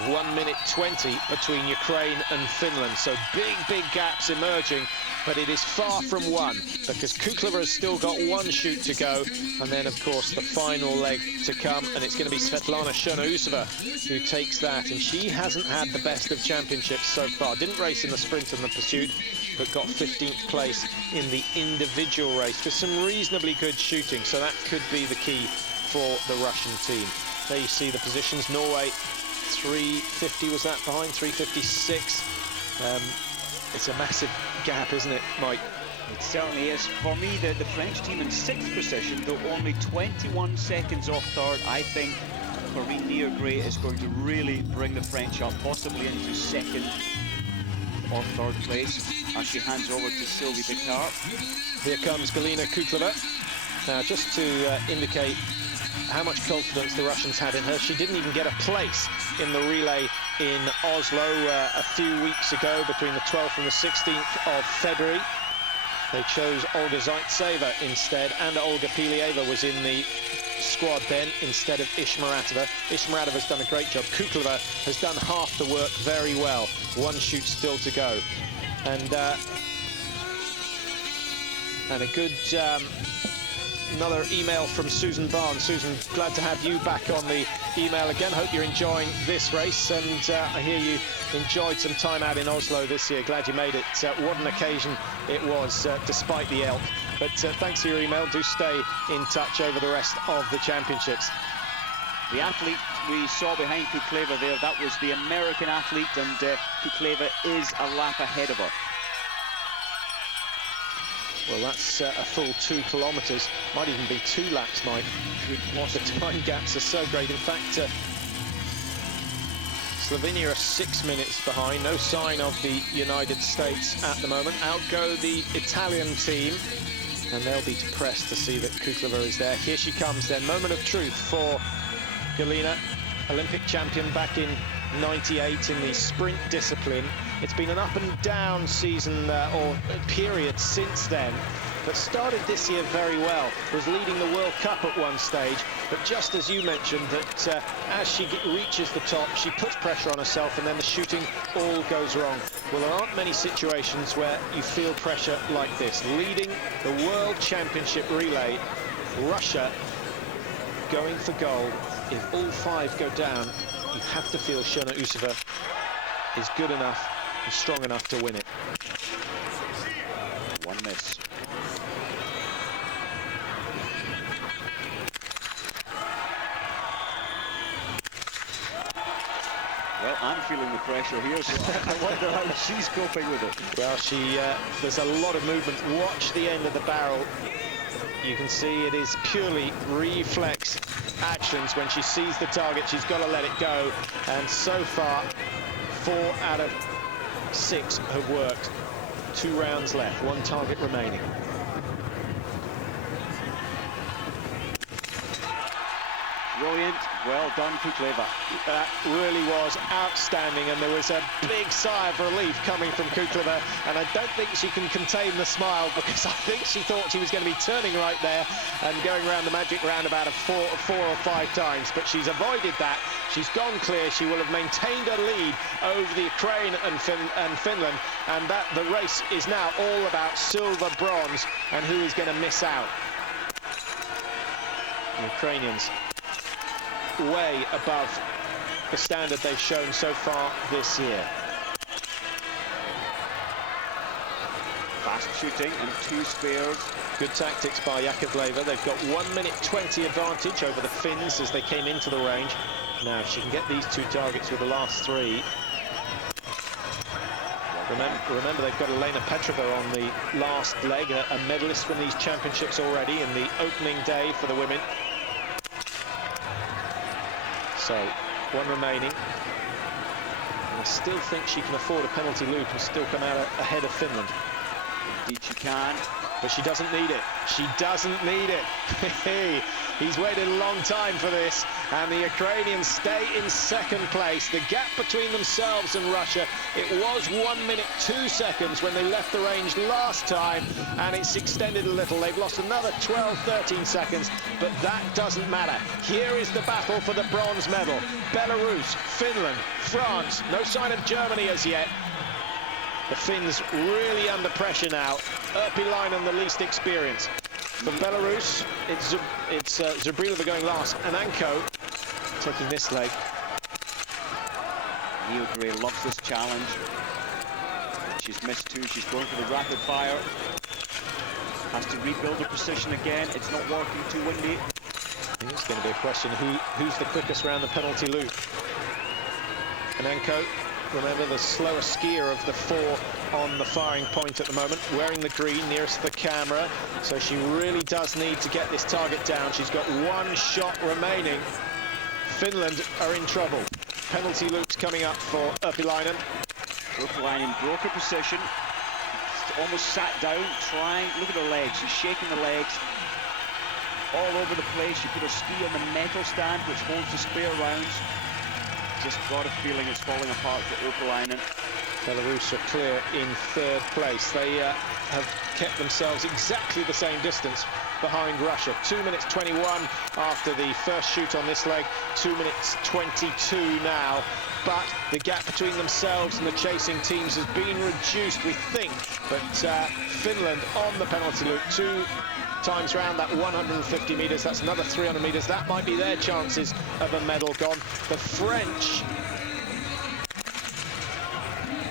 1 minute 20 between Ukraine and Finland. So big gaps emerging, but it is far from one, because Kukleva has still got 1 shoot to go, and then of course the final leg to come, and it's going to be Svetlana Chernousova who takes that, and she hasn't had the best of championships so far. Didn't race in the sprint and the pursuit, but got 15th place in the individual race with some reasonably good shooting, so that could be the key for the Russian team. There you see the positions. Norway 350 was that behind, 356. It's a massive gap, isn't it, Mike? It certainly is. For me, the French team in 6th position, though only 21 seconds off third. I think Corinne Dier-Gray is going to really bring the French up, possibly into 2nd or 3rd place, as she hands over to Sylvie Picard. Here comes Galina Kuklova. Now, just to indicate how much confidence the Russians had in her, she didn't even get a place in the relay in Oslo a few weeks ago, between the 12th and the 16th of February. They chose Olga Zaitseva instead, and Olga Pilieva was in the squad then instead of Ishmaratova. Ishmaratova's done a great job. Kuklova has done half the work very well. One shoot still to go. And a good another email from Susan Barnes. Susan, glad to have you back on the email again. Hope you're enjoying this race, and I hear you enjoyed some time out in Oslo this year. Glad you made it. What an occasion it was, despite the elk. But thanks for your email. Do stay in touch over the rest of the championships. The athlete we saw behind Kukleva there, that was the American athlete, and Kukleva is a lap ahead of her. Well, that's a full 2 kilometres. Might even be 2 laps, Mike. The time gaps are so great. In fact, Slovenia are 6 minutes behind. No sign of the United States at the moment. Out go the Italian team, and they'll be depressed to see that Kuklova is there. Here she comes then. Moment of truth for Galina, Olympic champion back in '98 in the sprint discipline. It's been an up and down season or period since then, but started this year very well. Was leading the World Cup at one stage, but just as you mentioned, that as she reaches the top, she puts pressure on herself, and then the shooting all goes wrong. Well, there aren't many situations where you feel pressure like this. Leading the World Championship relay, Russia going for gold. If all 5 go down, you have to feel Shona Usova is good enough and strong enough to win it. One miss. Well, I'm feeling the pressure here, so I wonder how she's coping with it. Well, there's a lot of movement. Watch the end of the barrel. You can see it is purely reflex actions. When she sees the target, she's got to let it go. And so far, 4 out of 6 have worked. 2 rounds left, 1 target remaining. Brilliant. Well done, Kukleva. That really was outstanding, and there was a big sigh of relief coming from Kukleva, and I don't think she can contain the smile, because I think she thought she was going to be turning right there and going around the magic roundabout of 4 or 5 times, but she's avoided that. She's gone clear. She will have maintained her lead over the Ukraine and Finland, and that the race is now all about silver, bronze, and who is going to miss out. The Ukrainians way above the standard they've shown so far this year. Fast shooting and 2 spares. Good tactics by Yakovleva. They've got 1 minute 20 advantage over the Finns as they came into the range. Now, if she can get these 2 targets with the last 3. Remember they've got Elena Petrova on the last leg, a medalist from these championships already in the opening day for the women. So, 1 remaining. And I still think she can afford a penalty loop and still come out ahead of Finland. Indeed she can. But she doesn't need it. She doesn't need it. He's waited a long time for this, and the Ukrainians stay in 2nd place. The gap between themselves and Russia, it was 1 minute 2 seconds when they left the range last time, and it's extended a little. They've lost another 12-13 seconds, but that doesn't matter. Here is the battle for the bronze medal. Belarus, Finland, France, no sign of Germany as yet. The Finns really under pressure now. Urpilainen the least experienced. For Belarus, it's Zubrilova going last, and Anko taking this leg. Dier-Gray loves this challenge. She's missed 2. She's going for the rapid fire. Has to rebuild her position again. It's not working, too windy. I think it's going to be a question who's the quickest round the penalty loop. Anenko, remember, the slower skier of the four on the firing point at the moment, wearing the green nearest the camera, so she really does need to get this target down. She's got one shot remaining. Finland are in trouble. Penalty loops coming up for Urpilainen. Urpilainen broke her position, almost sat down, trying, look at her legs, she's shaking the legs all over the place. She put her ski on the metal stand which holds the spare rounds. Just got a feeling it's falling apart for Urpilainen. Belarus are clear in third place. They have kept themselves exactly the same distance behind Russia. 2 minutes 21 after the first shoot on this leg, 2 minutes 22 now. But the gap between themselves and the chasing teams has been reduced, we think. But Finland on the penalty loop, 2 times round that 150 metres, that's another 300 metres. That might be their chances of a medal gone. The French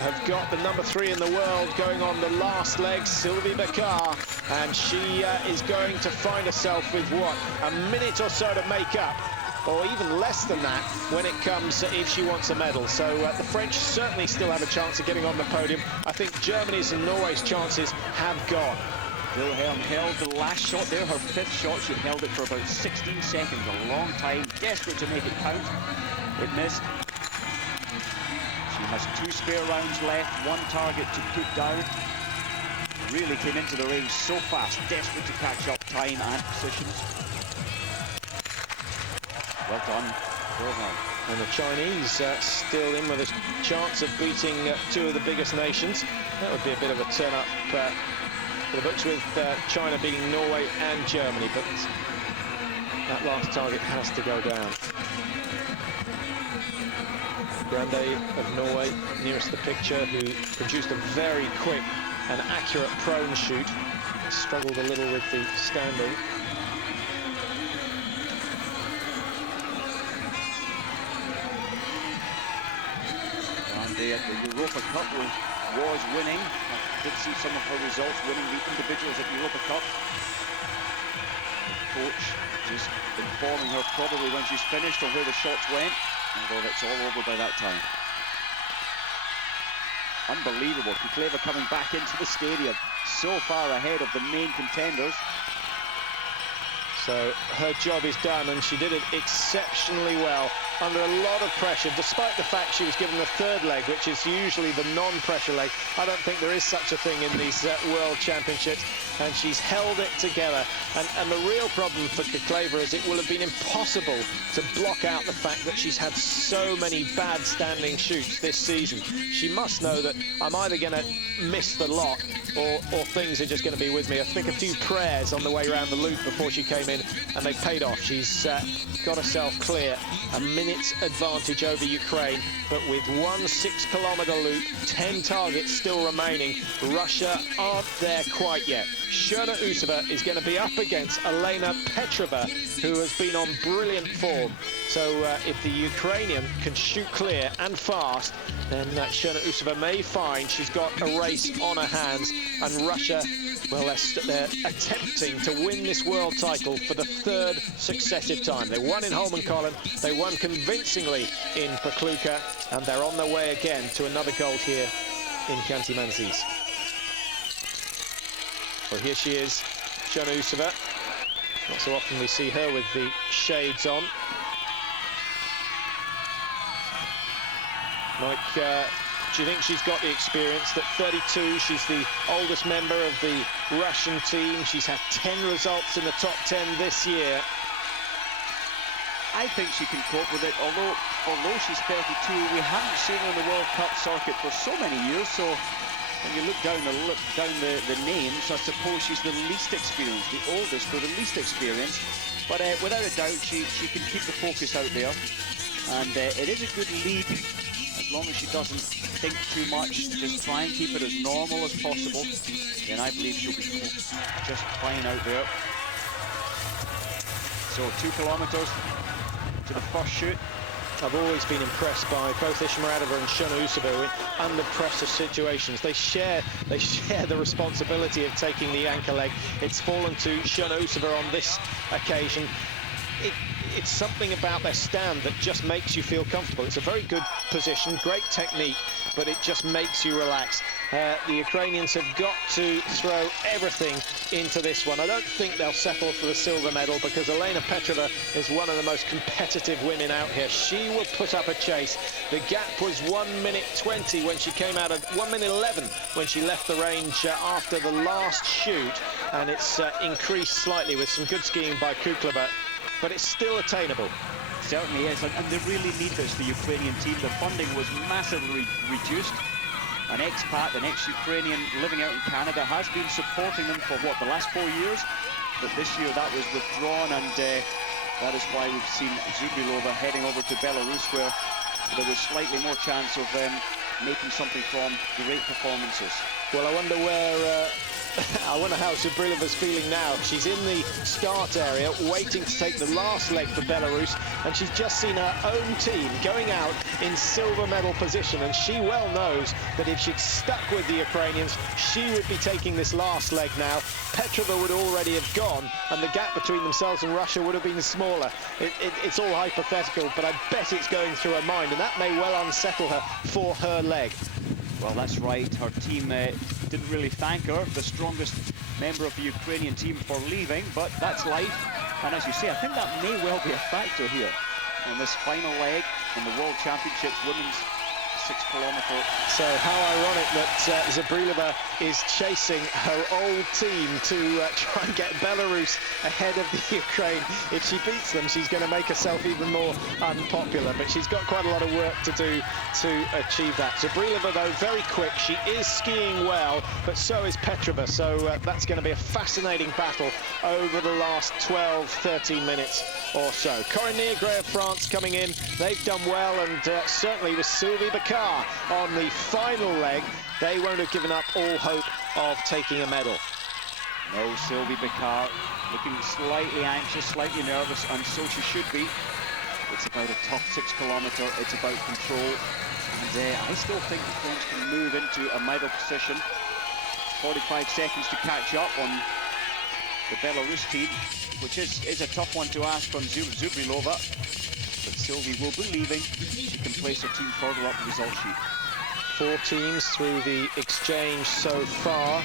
have got the number 3 in the world going on the last leg, Sylvie Beccard, and she is going to find herself with, what, a minute or so to make up, or even less than that when it comes if she wants a medal. So the French certainly still have a chance of getting on the podium. I think Germany's and Norway's chances have gone. Wilhelm held the last shot there, her 5th shot. She held it for about 16 seconds, a long time, desperate to make it count. It missed. She has 2 spare rounds left, 1 target to put down. Really came into the range so fast, desperate to catch up time and positions. Well done for her. And the Chinese still in with a chance of beating 2 of the biggest nations. That would be a bit of a turn-up for the books, with China beating Norway and Germany, but that last target has to go down. Grande of Norway, nearest the picture, who produced a very quick and accurate prone shoot. Struggled a little with the standing. Grande at the Europa Cup was winning. I did see some of her results winning the individuals at the Europa Cup. The coach just informing her probably when she's finished or where the shots went, although that's all over by that time. Unbelievable. Kukleva coming back into the stadium, so far ahead of the main contenders. So her job is done, and she did it exceptionally well under a lot of pressure, despite the fact she was given the 3rd leg, which is usually the non-pressure leg. I don't think there is such a thing in these World Championships, and she's held it together. And the real problem for Kukleva is it will have been impossible to block out the fact that she's had so many bad standing shoots this season. She must know that I'm either going to miss the lot or things are just going to be with me. I think a few prayers on the way around the loop before she came in, and they paid off. She's got herself clear, a minute's advantage over Ukraine, but with 1 6-kilometre loop, 10 targets still remaining, Russia aren't there quite yet. Shurna Usova is going to be up against Elena Petrova, who has been on brilliant form. So if the Ukrainian can shoot clear and fast, then Shurna Usova may find she's got a race on her hands, and Russia, well, they're attempting to win this world title for the 3rd successive time. They won in Holmenkollen, they won convincingly in Pakluka, and they're on their way again to another gold here in Hänty-Mänsisk. Well, here she is, Shurna Usova. Not so often we see her with the shades on. Mike, do you think she's got the experience? At 32, she's the oldest member of the Russian team. She's had 10 results in the top 10 this year. I think she can cope with it, although she's 32, we haven't seen her in the World Cup circuit for so many years, so when you look down the names, I suppose she's the least experienced, the oldest or the least experienced, but without a doubt she can keep the focus out there, and it is a good lead. As long as she doesn't think too much, just try and keep it as normal as possible, then I believe she'll be just fine out there. So 2 kilometres to the first shoot. I've always been impressed by both Ishmaradova and Shurna Usova in under pressure situations. They share the responsibility of taking the anchor leg. It's fallen to Shurna Usova on this occasion. it's something about their stand that just makes you feel comfortable. It's a very good position, great technique, but it just makes you relax. The Ukrainians have got to throw everything into this one. I don't think they'll settle for the silver medal because Elena Petrova is one of the most competitive women out here. She will put up a chase. The gap was 1 minute 20 when she came out of 1 minute 11 when she left the range after the last shoot, and it's increased slightly with some good skiing by Kuklova, but it's still attainable. Certainly is, and they really need this, the Ukrainian team. The funding was massively reduced. An expat, an ex-Ukrainian living out in Canada, has been supporting them for, what, the last 4 years? But this year that was withdrawn, and that is why we've seen Zubrilova heading over to Belarus, where there was slightly more chance of making something from great performances. Well, I wonder where... I wonder how Zubrilova's feeling now. She's in the start area, waiting to take the last leg for Belarus, and she's just seen her own team going out in silver medal position, and she well knows that if she'd stuck with the Ukrainians, she would be taking this last leg now. Petrova would already have gone, and the gap between themselves and Russia would have been smaller. It's all hypothetical, but I bet it's going through her mind, and that may well unsettle her for her leg. Well, that's right. Her team didn't really thank her, the strongest member of the Ukrainian team, for leaving, but that's life. And as you say, I think that may well be a factor here on this final leg in the World Championships women's 6-kilometer. So how ironic that Zubrilova is chasing her old team to try and get Belarus ahead of the Ukraine. If she beats them, she's going to make herself even more unpopular, but she's got quite a lot of work to do to achieve that. Zubrilova, though, very quick. She is skiing well, but so is Petrova, so that's going to be a fascinating battle over the last 12, 13 minutes or so. Corinne Negre of France coming in. They've done well, and certainly with Sylvie Bacard on the final leg, they won't have given up all hope of taking a medal. No, Sylvie Bacard looking slightly anxious, slightly nervous, and so she should be. It's about a tough 6-kilometer, it's about control, and I still think the French can move into a medal position. 45 seconds to catch up on the Belarus team, which is a tough one to ask from Zubrilova. But Sylvie will be leaving. She can place her team further up the result sheet. 4 teams through the exchange so far,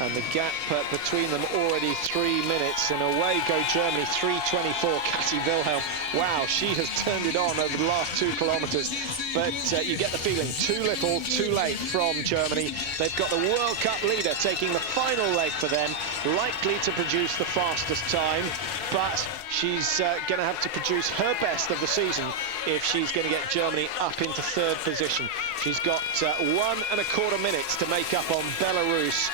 and the gap between them already 3 minutes, and away go Germany. 3:24. Kathi Wilhelm, wow, she has turned it on over the last 2 kilometers, but you get the feeling too little too late from Germany. They've got the World Cup leader taking the final leg for them, likely to produce the fastest time, but she's going to have to produce her best of the season if she's going to get Germany up into 3rd position. She's got 1¼ minutes to make up on Belarus.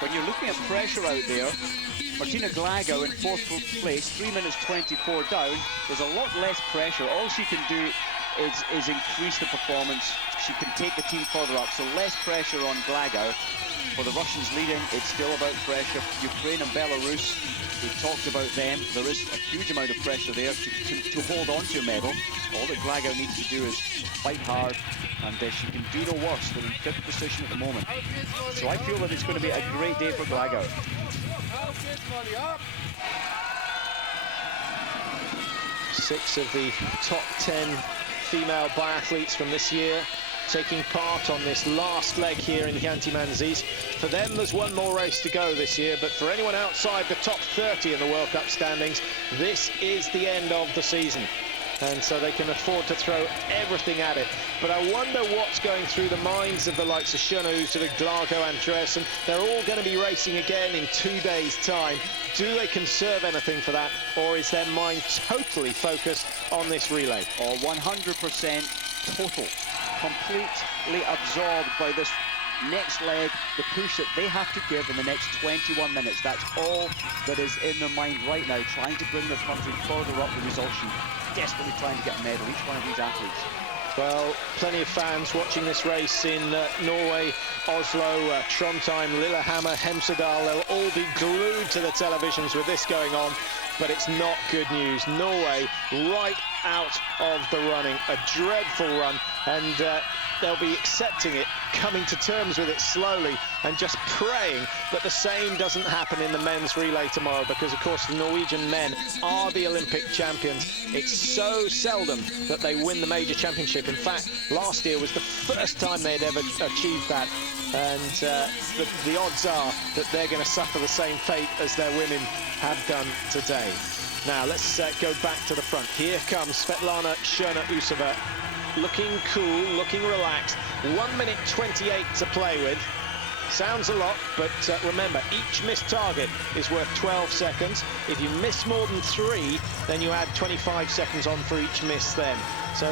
When you're looking at pressure out there, Martina Glagow in 4th place, 3 minutes 24 down. There's a lot less pressure. All she can do is increase the performance. She can take the team further up, so less pressure on Glagow. For the Russians leading, it's still about pressure. Ukraine and Belarus, we've talked about them. There is a huge amount of pressure there to hold on to a medal. All that Glagow needs to do is fight hard, and she can do no worse than in 5th position at the moment. So I feel that it's going to be a great day for Glagow. Six of the top 10 female biathletes from this year taking part on this last leg here in Hyanty-Mансийsk. For them, there's one more race to go this year, but for anyone outside the top 30 in the World Cup standings, this is the end of the season. And so they can afford to throw everything at it. But I wonder what's going through the minds of the likes of Shanu, sort of Glagow, Andreasen. They're all going to be racing again in 2 days' time. Do they conserve anything for that, or is their mind totally focused on this relay? Or 100% total, completely absorbed by this next leg, the push that they have to give in the next 21 minutes. That's all that is in their mind right now, trying to bring their country further up the result sheet. Desperately trying to get a medal, each one of these athletes. Well, plenty of fans watching this race in Norway, Oslo, Trondheim, Lillehammer, Hemsedal. They'll all be glued to the televisions with this going on, but it's not good news. Norway right out of the running. A dreadful run, and they'll be accepting it, coming to terms with it slowly, and just praying that the same doesn't happen in the men's relay tomorrow, because of course the Norwegian men are the Olympic champions. It's so seldom that they win the major championship. In fact, last year was the first time they'd ever achieved that, and the odds are that they're going to suffer the same fate as their women have done today. Now let's go back to the front. Here comes Svetlana Cherna-Usova, looking cool, looking relaxed. 1 minute 28 to play with. Sounds a lot, but remember, each missed target is worth 12 seconds. If you miss more than 3, then you add 25 seconds on for each miss then. So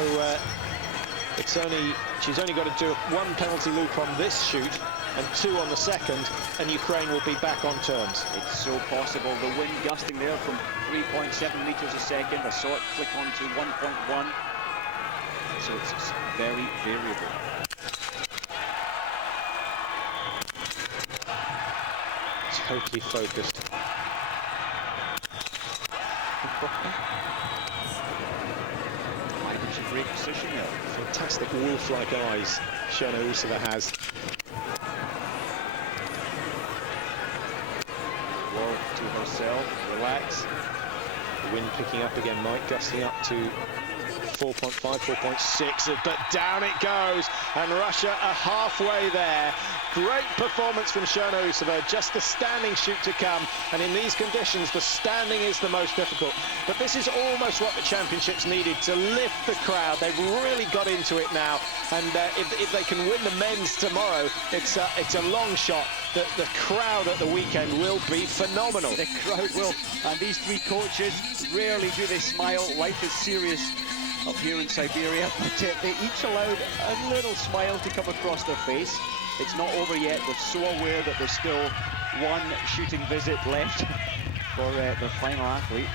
she's only got to do 1 penalty loop on this shoot and 2 on the second, and Ukraine will be back on terms. It's so possible. The wind gusting there from 3.7 meters a second. I saw it click on to 1.1. So it's very variable. Totally focused. Why did she break position there? Fantastic wolf-like eyes Cherna-Usova has. Ward to herself, relax. The wind picking up again, Mike, gusting up to 4.5, 4.6, but down it goes, and Russia are halfway there. Great performance from Cherna-Usova, just the standing shoot to come, and in these conditions the standing is the most difficult. But this is almost what the championships needed to lift the crowd. They've really got into it now, and if they can win the men's tomorrow, it's a long shot. The crowd at the weekend will be phenomenal. The crowd will, and these 3 coaches, rarely do they smile. Life is serious up here in Siberia, but they each allowed a little smile to come across their face. It's not over yet. They're so aware that there's still 1 shooting visit left for their final athlete.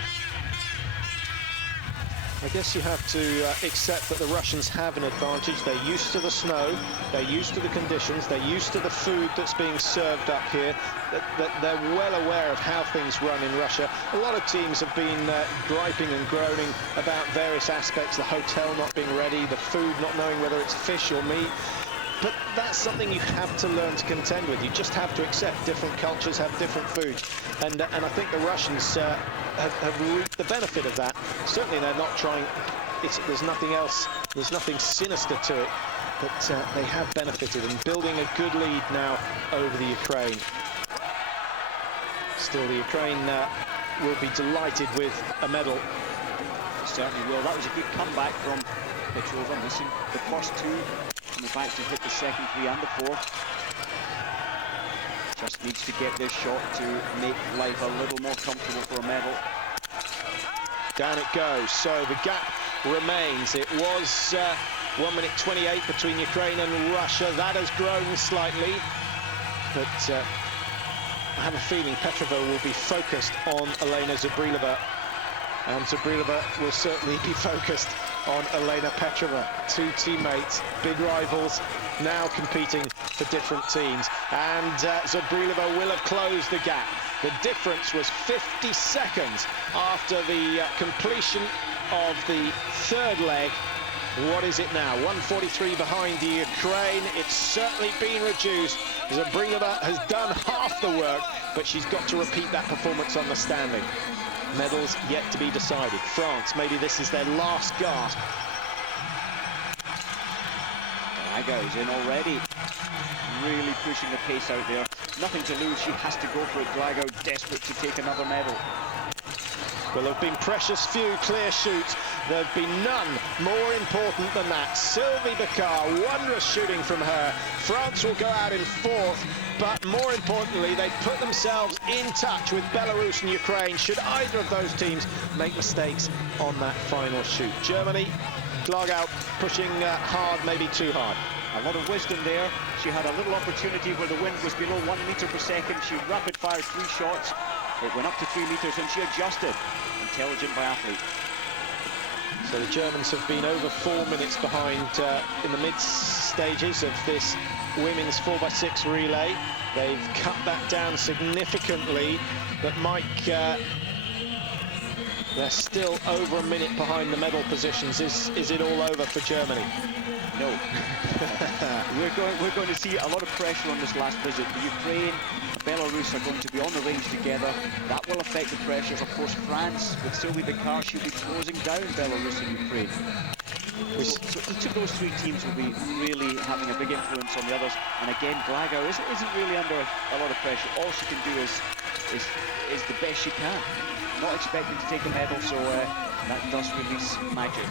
I guess you have to accept that the Russians have an advantage. They're used to the snow, they're used to the conditions, they're used to the food that's being served up here. They're well aware of how things run in Russia. A lot of teams have been griping and groaning about various aspects, the hotel not being ready, the food not knowing whether it's fish or meat. But that's something you have to learn to contend with. You just have to accept different cultures have different foods. And I think the Russians have reaped the benefit of that. Certainly they're not trying, there's nothing else, there's nothing sinister to it, but they have benefited in building a good lead now over the Ukraine. Still, the Ukraine will be delighted with a medal. Certainly will. That was a good comeback from Petrova, missing the first 2. Coming back to hit the second 3 and the 4th. Just needs to get this shot to make life a little more comfortable for a medal. Down it goes. So the gap remains. It was 1 minute 28 between Ukraine and Russia. That has grown slightly, but I have a feeling Petrova will be focused on Elena Zabrilova, and Zabrilova will certainly be focused on Elena Petrova. 2 teammates, big rivals, now competing for different teams. And Zabrilova will have closed the gap. The difference was 50 seconds after the completion of the 3rd leg. What is it now? 1:43 behind the Ukraine. It's certainly been reduced. Zabrilova has done half the work, but she's got to repeat that performance on the standing. Medals yet to be decided. France, maybe this is their last gasp. Drago is in already. Really pushing the pace out there. Nothing to lose. She has to go for it. Drago desperate to take another medal. Well, there have been precious few clear shoots. There have been none more important than that. Sylvie Bacard, wondrous shooting from her. France will go out in 4th, but more importantly, they put themselves in touch with Belarus and Ukraine should either of those teams make mistakes on that final shoot. Germany, Glagau pushing hard, maybe too hard. A lot of wisdom there. She had a little opportunity where the wind was below 1 meter per second. She rapid fired 3 shots. It went up to 3 meters and she adjusted. Intelligent biathlete. So the Germans have been over 4 minutes behind in the mid stages of this women's 4x6 relay. They've cut that down significantly, but Mike, they're still over a minute behind the medal positions. Is it all over for Germany? No. we're going to see a lot of pressure on this last visit. The Ukraine and Belarus are going to be on the range together. That will affect the pressures. Of course, France, with Sylvie Bicard, she'll be closing down Belarus and Ukraine. So each of those three teams will be really having a big influence on the others. And again, Glagau isn't really under a lot of pressure. All she can do is the best she can. Not expecting to take a medal, so that does release magic.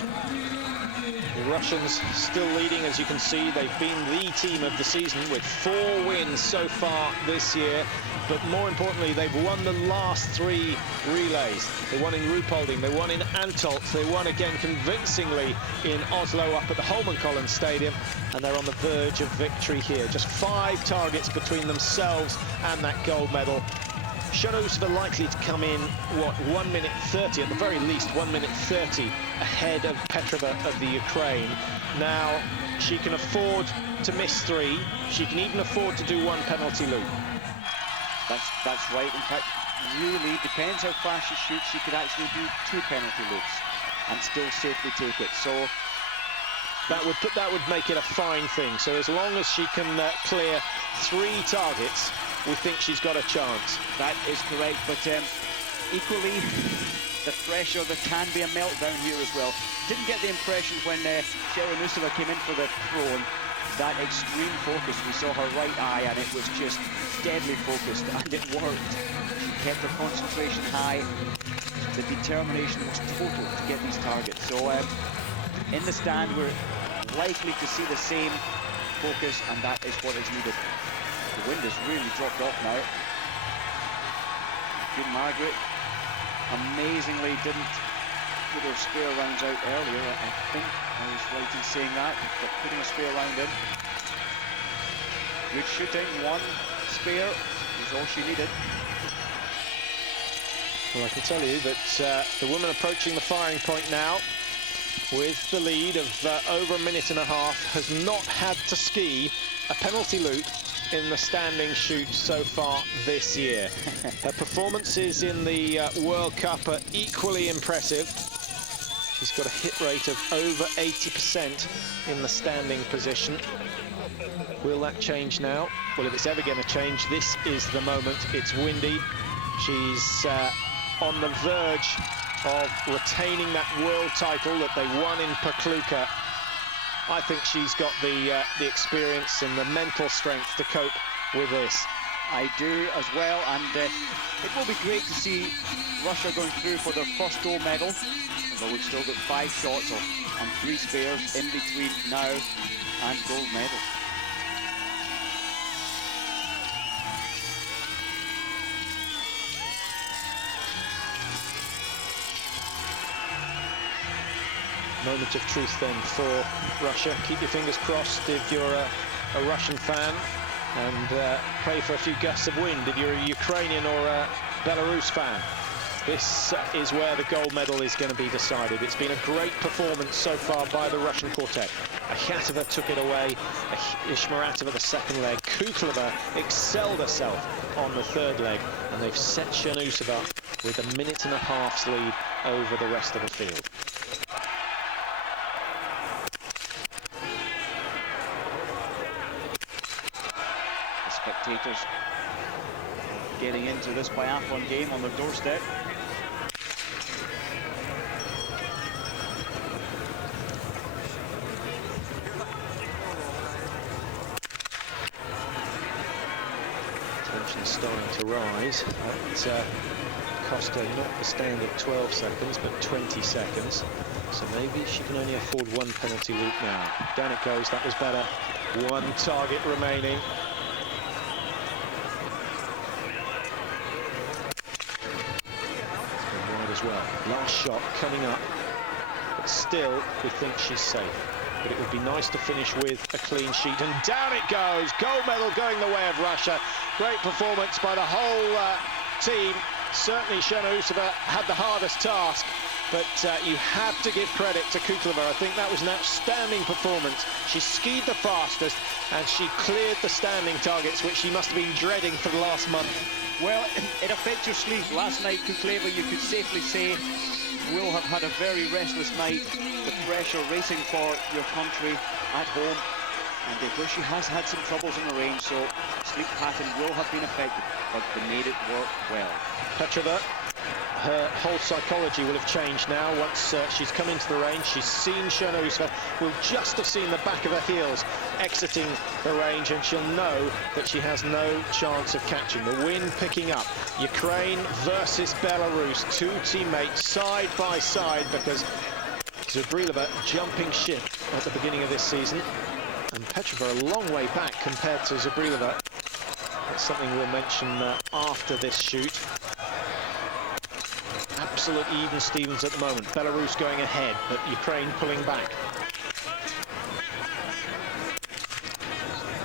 The Russians still leading, as you can see. They've been the team of the season with 4 wins so far this year. But more importantly, they've won the last 3 relays. They won in Ruhpolding, they won in Antolz, they won again convincingly in Oslo up at the Holmenkollen Stadium, and they're on the verge of victory here. Just 5 targets between themselves and that gold medal. Shanusova likely to come in, what, 1 minute 30, at the very least 1 minute 30 ahead of Petrova of the Ukraine. Now, she can afford to miss 3. She can even afford to do 1 penalty loop. That's right. In fact, really depends how fast she shoots. She could actually do 2 penalty loops and still safely take it. So that would make it a fine thing. So as long as she can clear 3 targets, we think she's got a chance. That is correct, but equally, the pressure, there can be a meltdown here as well. Didn't get the impression when Shanusova came in for the throw-in, that extreme focus. We saw her right eye, and it was just deadly focused, and it worked. She kept her concentration high. The determination was total to get these targets. So in the stand, we're likely to see the same focus, and that is what is needed. The wind has really dropped off now. Good Margaret amazingly didn't put her spare rounds out earlier. I think I was right in saying that, but putting a spare round in. Good shooting, 1 spare was all she needed. Well, I can tell you that the woman approaching the firing point now with the lead of over a minute and a half has not had to ski a penalty loop in the standing shoot so far this year. Her performances in the World Cup are equally impressive. She's got a hit rate of over 80% in the standing position. Will that change now? Well, if it's ever going to change, this is the moment. It's windy. She's on the verge of retaining that world title that they won in Pakluka. I think she's got the experience and the mental strength to cope with this. I do as well, and it will be great to see Russia going through for their first gold medal. Although we've still got 5 shots and 3 spares in between now and gold medal. Moment of truth then for Russia. Keep your fingers crossed if you're a Russian fan, and pray for a few gusts of wind if you're a Ukrainian or a Belarus fan. This is where the gold medal is going to be decided. It's been a great performance so far by the Russian quartet. Akhmatova took it away, Ishmaratova the second leg, Kuklova excelled herself on the 3rd leg, and they've set Shanusova with a minute and a half's lead over the rest of the field. Spectators getting into this biathlon game on their doorstep. Tension starting to rise. But Costa not the standard 12 seconds, but 20 seconds. So maybe she can only afford 1 penalty loop now. Down it goes, that was better. 1 target remaining. As well. Last shot coming up, but still we think she's safe. But it would be nice to finish with a clean sheet, and down it goes. Gold medal going the way of Russia. Great performance by the whole team. Certainly Shanusova had the hardest task, but you have to give credit to Kuklova. I think that was an outstanding performance. She skied the fastest, and she cleared the standing targets, which she must have been dreading for the last month. Well, it affects your sleep. Last night, Kuklova, you could safely say, will have had a very restless night. The pressure racing for your country at home, and where she has had some troubles in the range, so sleep pattern will have been affected, but they made it work well. Petrova, her whole psychology will have changed now once she's come into the range. She's seen Chernousova, will just have seen the back of her heels exiting the range, and she'll know that she has no chance of catching. The wind picking up. Ukraine versus Belarus, two teammates side by side, because Zabrilova jumping ship at the beginning of this season, and Petrova a long way back compared to Zabrilova. That's something we'll mention after this shoot. Absolutely even Stevens at the moment. Belarus going ahead, but Ukraine pulling back.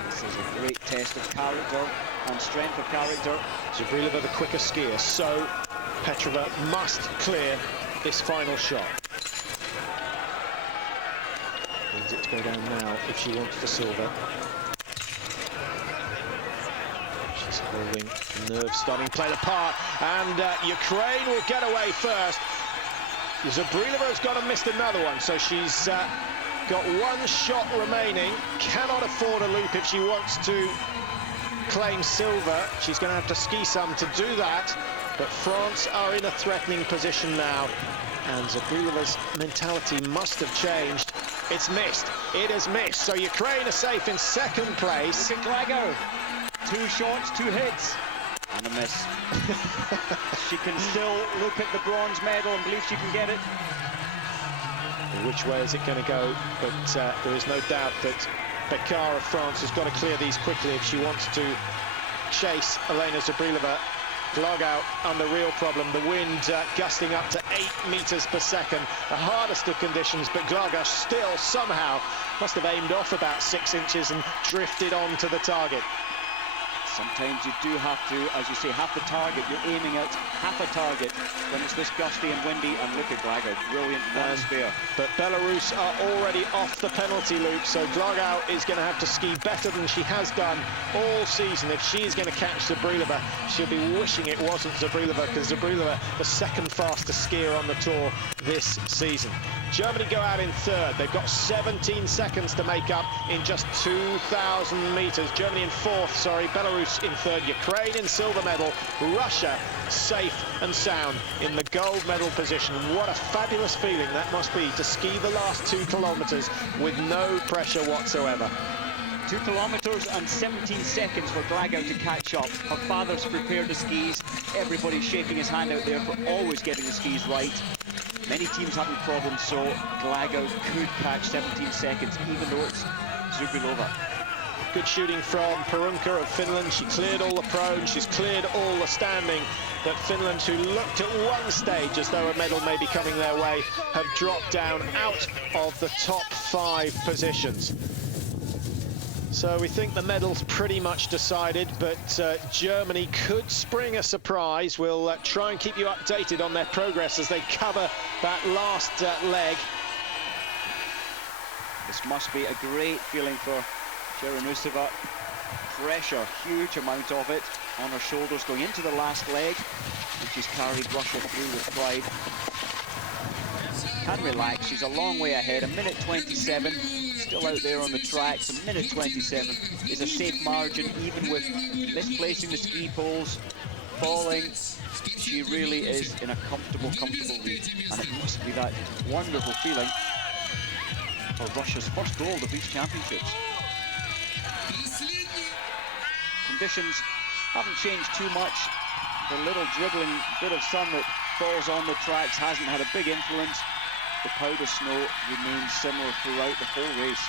This is a great test of character and strength of character. Zabrilova the quicker skier, so Petrova must clear this final shot. Needs it to go down now if she wants the silver. She's holding nerves starting to play the part, and Ukraine will get away first. Zabrilova's got to miss another one, so she's got one shot remaining. Cannot afford a loop if she wants to claim silver. She's going to have to ski some to do that, but France are in a threatening position now, and Zabrilova's mentality must have changed. It's missed. It has missed. So Ukraine are safe in second place. Look at Glago. 2 shots, 2 hits, and a miss. She can still look at the bronze medal and believe she can get it. Which way is it going to go? But there is no doubt that Bekar of France has got to clear these quickly if she wants to chase Elena Zabrilova. Glagow under real problem. The wind gusting up to 8 meters per second. The hardest of conditions, but Glagow still somehow must have aimed off about 6 inches and drifted on to the target. Sometimes you do have to, as you say, half the target. You're aiming at half a target when it's this gusty and windy, and look at Glagow, brilliant one spear. But Belarus are already off the penalty loop, so Glagow is going to have to ski better than she has done all season. If she is going to catch Zabrilova, she'll be wishing it wasn't Zabrilova, because Zabrilova, the second fastest skier on the tour this season. Germany go out in third. They've got 17 seconds to make up in just 2,000 meters. Germany in fourth, sorry, Belarus in third, Ukraine in silver medal, Russia safe and sound in the gold medal position. What a fabulous feeling that must be to ski the last 2 kilometers with no pressure whatsoever. 2 kilometers and 17 seconds for Glagow to catch up. Her father's prepared the skis. Everybody's shaking his hand out there for always getting the skis right. Many teams having problems, so Glagow could catch 17 seconds, even though it's Zabrilova. Good shooting from Perunka of Finland. She cleared all the prone, she's cleared all the standing, but Finland, who looked at one stage as though a medal may be coming their way, have dropped down out of the top 5 positions. So we think the medal's pretty much decided, but Germany could spring a surprise. We'll try and keep you updated on their progress as they cover that last leg. This must be a great feeling for Chernousova. Pressure, huge amount of it on her shoulders going into the last leg, and she's carried Russia through with pride. Can relax, she's a long way ahead, 1:27, still out there on the tracks. 1:27 is a safe margin, even with misplacing the ski poles, falling. She really is in a comfortable lead, and it must be that wonderful feeling for Russia's first gold of these championships. Conditions haven't changed too much. The little dribbling bit of sun that falls on the tracks hasn't had a big influence. The powder snow remains similar throughout the whole race.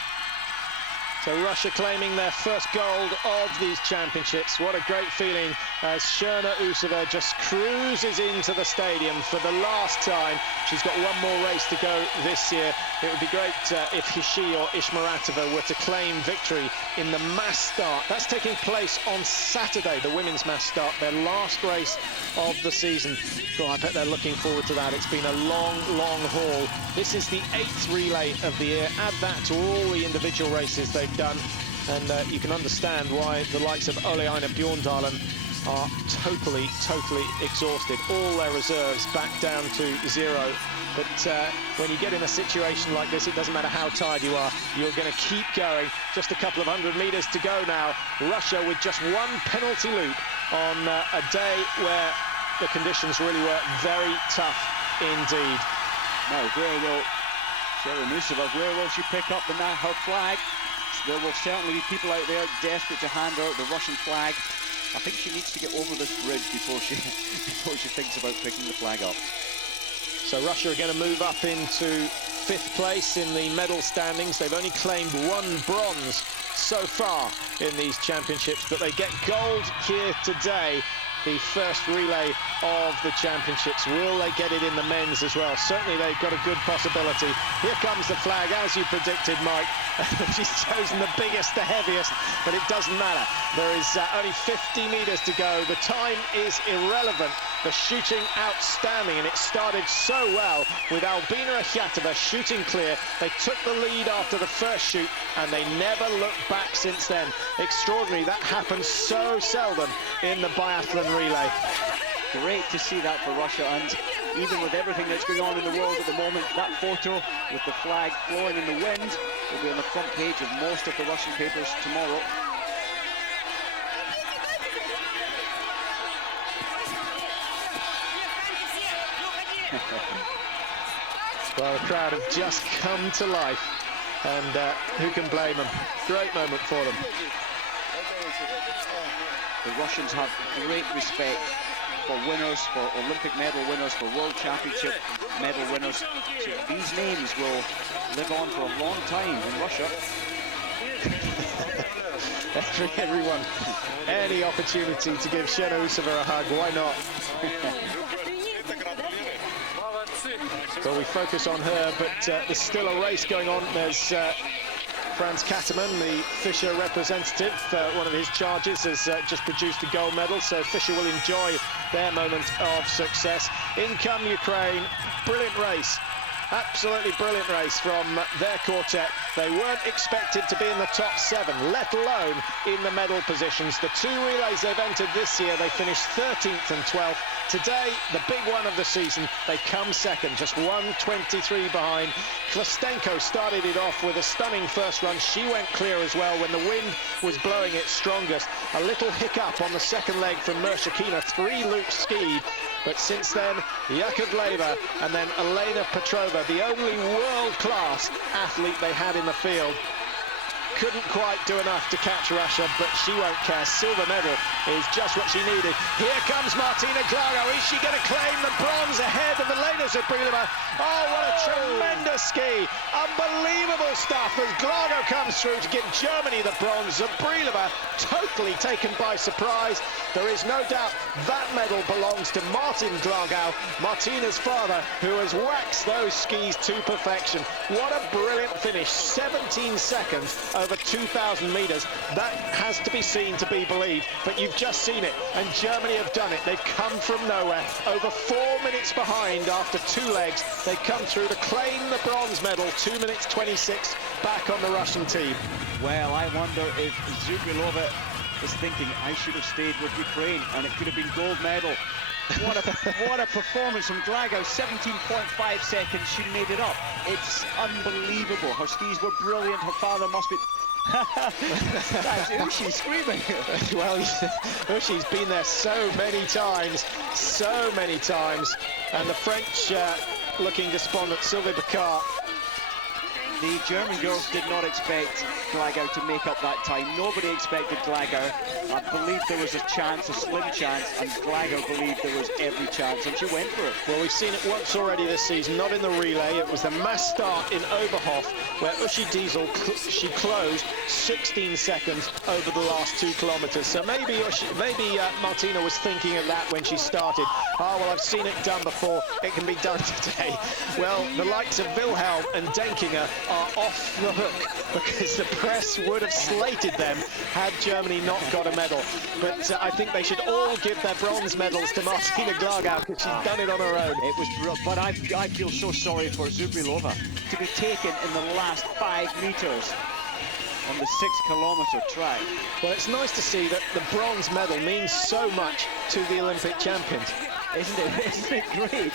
So Russia claiming their first gold of these championships. What a great feeling as Shona Usova just cruises into the stadium for the last time. She's got one more race to go this year. It would be great if Hishi or Ishmaratova were to claim victory in the mass start. That's taking place on Saturday, the women's mass start, their last race of the season. God, I bet they're looking forward to that. It's been a long, long haul. This is the 8th relay of the year. Add that to all the individual races they've done, and you can understand why the likes of Ole-Einar Bjorndalen are totally exhausted. All their reserves back down to zero. But when you get in a situation like this, it doesn't matter how tired you are, you're going to keep going. Just a couple of 100 meters to go now. Russia with just one penalty loop on a day where the conditions really were very tough indeed. Now, where will where will she pick up her flag? There will certainly be people out there desperate to hand her the Russian flag. I think she needs to get over this bridge before she thinks about picking the flag up. So Russia are going to move up into 5th place in the medal standings. They've only claimed 1 bronze so far in these championships, but they get gold here today. The first relay of the championships. Will they get it in the men's as well? Certainly they've got a good possibility. Here comes the flag, as you predicted, Mike. She's chosen the biggest, the heaviest, but it doesn't matter. There is only 50 meters to go. The time is irrelevant. The shooting outstanding, and it started so well with Albina Akhятova shooting clear. They took the lead after the first shoot, and they never looked back since then. Extraordinary. That happens so seldom in the biathlon relay. Great to see that for Russia, and even with everything that's going on in the world at the moment, that photo with the flag blowing in the wind will be on the front page of most of the Russian papers tomorrow. Well, the crowd have just come to life, and who can blame them? Great moment for them. The Russians have great respect for winners, for Olympic medal winners, for World Championship medal winners. So these names will live on for a long time in Russia. Everyone, any opportunity to give Shona Usova a hug, why not? Well, we focus on her, but there's still a race going on. There's Franz Katterman, the Fischer representative. One of his charges has just produced a gold medal, so Fischer will enjoy their moment of success. In come Ukraine. Brilliant race. Absolutely brilliant race from their quartet. They weren't expected to be in the top 7, let alone in the medal positions. The 2 relays they've entered this year, they finished 13th and 12th. Today, the big one of the season, they come second, just 1:23 behind. Klostenko started it off with a stunning first run. She went clear as well when the wind was blowing its strongest. A little hiccup on the second leg from Mershakina, 3 loops skied. But since then, Yakovleva and then Elena Petrova, the only world-class athlete they had in the field, couldn't quite do enough to catch Russia, but she won't care. Silver medal is just what she needed. Here comes Martina Glago. Is she going to claim the bronze ahead of Elena Zabrilova? Oh, what a tremendous ski. Unbelievable stuff as Glago comes through to give Germany the bronze. Zabrilova totally taken by surprise. There is no doubt that medal belongs to Martin Glago, Martina's father, who has waxed those skis to perfection. What a brilliant finish. 17 seconds over 2,000 meters. That has to be seen to be believed, but you've just seen it, and Germany have done it. They've come from nowhere, over 4 minutes behind after 2 legs. They come through to claim the bronze medal, 2 minutes 26 back on the Russian team. Well, I wonder if Zabrilova is thinking, I should have stayed with Ukraine and it could have been gold medal. What a performance from Glago. 17.5 seconds, she made it up. It's unbelievable. Her skis were brilliant. Her father must be... That's Ushi screaming. Well, Ushi's been there so many times, and the French looking despondent. Sylvie Bacard The German girls did not expect Glagau to make up that time. Nobody expected Glagau. I believe there was a chance, a slim chance, and Glagau believed there was every chance, and she went for it. Well, we've seen it once already this season, not in the relay. It was the mass start in Oberhof, where Uschi Diesel, she closed 16 seconds over the last 2 kilometers. So maybe Martina was thinking of that when she started. Oh, well, I've seen it done before. It can be done today. Well, the likes of Wilhelm and Denkinger are off the hook because the press would have slated them had Germany not got a medal. But I think they should all give their bronze medals to Martina Glagau because she's done it on her own. It was brilliant, but I feel so sorry for Zubrilova to be taken in the last 5 meters on the 6-kilometer track. Well, it's nice to see that the bronze medal means so much to the Olympic champions. Isn't it? Isn't it great?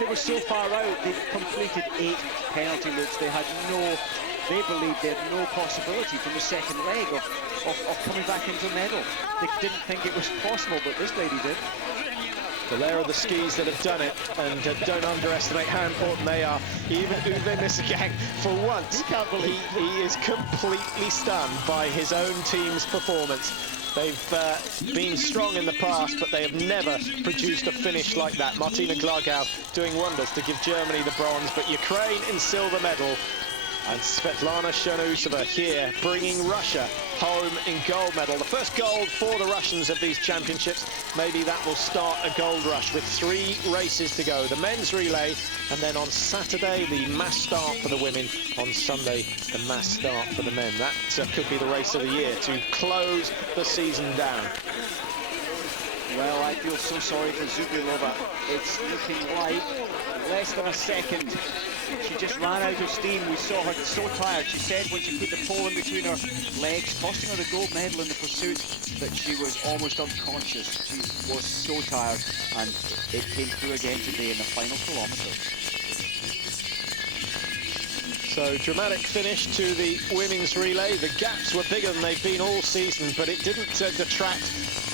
They were so far out. They completed 8 penalty loops. They believed they had no possibility from the second leg of coming back into a medal. They didn't think it was possible, but this lady did. Well, there are the skis that have done it, and don't underestimate how important they are. Even Uwe Nissegang, for once, he is completely stunned by his own team's performance. They've been strong in the past, but they have never produced a finish like that. Martina Glagau doing wonders to give Germany the bronze, but Ukraine in silver medal. And Svetlana Chernousova here, bringing Russia home in gold medal. The first gold for the Russians of these championships. Maybe that will start a gold rush with 3 races to go. The men's relay, and then on Saturday, the mass start for the women. On Sunday, the mass start for the men. That could be the race of the year to close the season down. Well, I feel so sorry for Zubrilova. It's looking like less than a second. She just ran out of steam. We saw her so tired. She said when she put the pole in between her legs, costing her the gold medal in the pursuit, that she was almost unconscious. She was so tired, and it came through again today in the final kilometre. So, dramatic finish to the women's relay. The gaps were bigger than they've been all season, but it didn't detract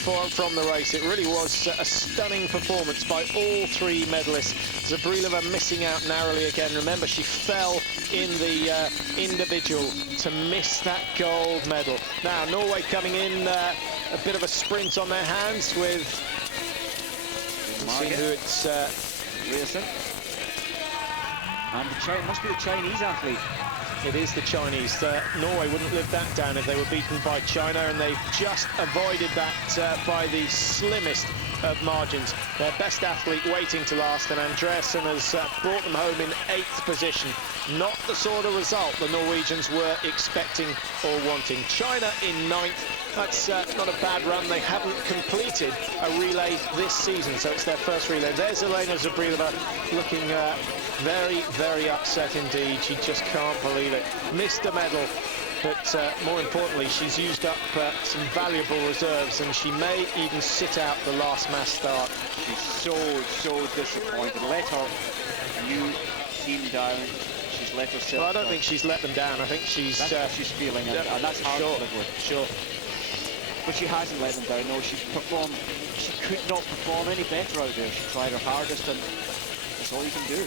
from the race. It really was a stunning performance by all 3 medalists. Zubrilova missing out narrowly again. Remember, she fell in the individual to miss that gold medal. Now, Norway coming in, a bit of a sprint on their hands with... See who it's... Rearson. And it must be the Chinese athlete. It is the Chinese. Norway wouldn't live that down if they were beaten by China, and they've just avoided that by the slimmest of margins. Their best athlete waiting to last, and Andreasen has brought them home in 8th position. Not the sort of result the Norwegians were expecting or wanting. China in 9th. That's not a bad run. They haven't completed a relay this season, so it's their first relay. There's Elena Zubrilova looking very, very upset indeed. She just can't believe it. Missed a medal, but more importantly, she's used up some valuable reserves, and she may even sit out the last mass start. She's so disappointed. Let her new team down. She's let herself Well, I don't think she's let them down. I think she's... That's what she's feeling, and that's hard to live with. Sure. But she hasn't let them down. No, she could not perform any better out there. She tried her hardest, and that's all you can do.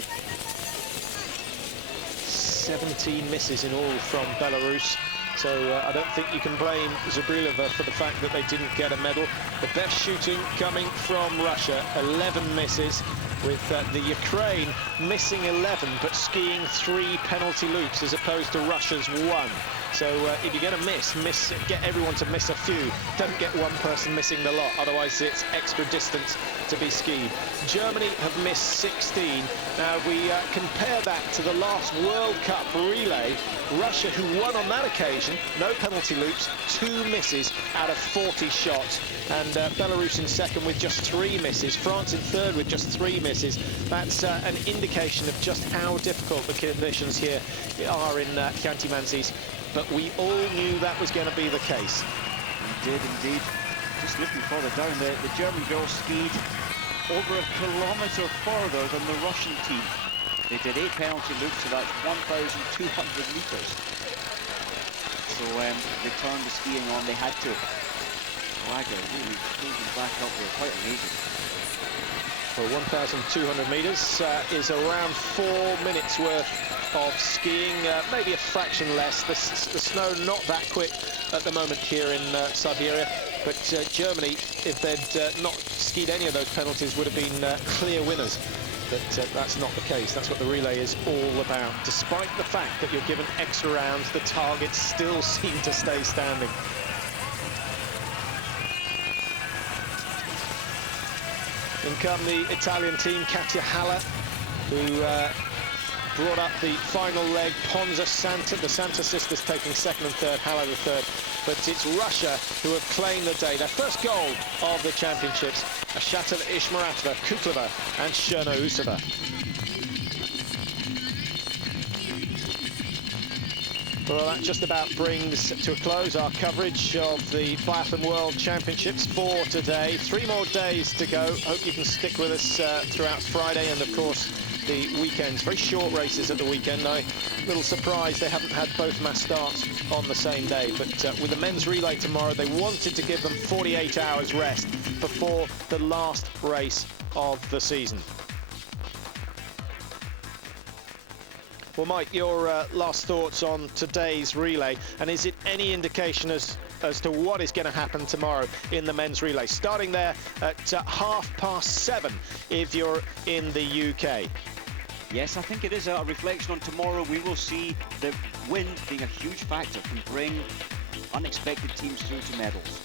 17 misses in all from Belarus. So I don't think you can blame Zubrilova for the fact that they didn't get a medal. The best shooting coming from Russia, 11 misses, with the Ukraine missing 11 but skiing 3 penalty loops as opposed to Russia's 1. So if you're going to miss, get everyone to miss a few. Don't get one person missing the lot, otherwise it's extra distance to be skied. Germany have missed 16. Now, if we compare that to the last World Cup relay, Russia, who won on that occasion, no penalty loops, 2 misses out of 40 shots. And Belarus in second with just 3 misses. France in third with just 3 misses. That's an indication of just how difficult the conditions here are in Hyanty-Mансийsk. But we all knew that was going to be the case. We did indeed. Just looking further down, the German girls skied over a kilometre further than the Russian team. They did 8 penalty loops, so that's 1,200 metres. So they turned the skiing on, they had to. Glagau really pulled them back up there, quite amazing. Well, 1,200 metres is around 4 minutes worth of skiing, maybe a fraction less. The snow not that quick at the moment here in Siberia, but Germany, if they'd not skied any of those penalties, would have been clear winners. But that's not the case. That's what the relay is all about. Despite the fact that you're given extra rounds, the targets still seem to stay standing. In come the Italian team, Katia Haller, who brought up the final leg. Ponza Santa, the Santa sisters taking second and third, Haller the third. But it's Russia who have claimed the day. Their first gold of the championships. Ashatova Ishmaratova, Kuklova and Sherna Usova. Well, that just about brings to a close our coverage of the Biathlon World Championships for today. 3 more days to go. Hope you can stick with us throughout Friday and, of course, the weekends. Very short races at the weekend. I'm a little surprised they haven't had both mass starts on the same day. But with the men's relay tomorrow, they wanted to give them 48 hours rest before the last race of the season. Well, Mike, your last thoughts on today's relay, and is it any indication as to what is going to happen tomorrow in the men's relay, starting there at 7:30 if you're in the UK? Yes, I think it is a reflection on tomorrow. We will see the wind being a huge factor, can bring unexpected teams through to medals.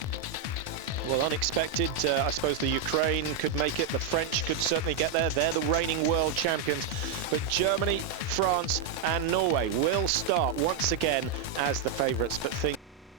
Well, unexpected, I suppose the Ukraine could make it, the French could certainly get there. They're the reigning world champions. But Germany, France and Norway will start once again as the favourites. But things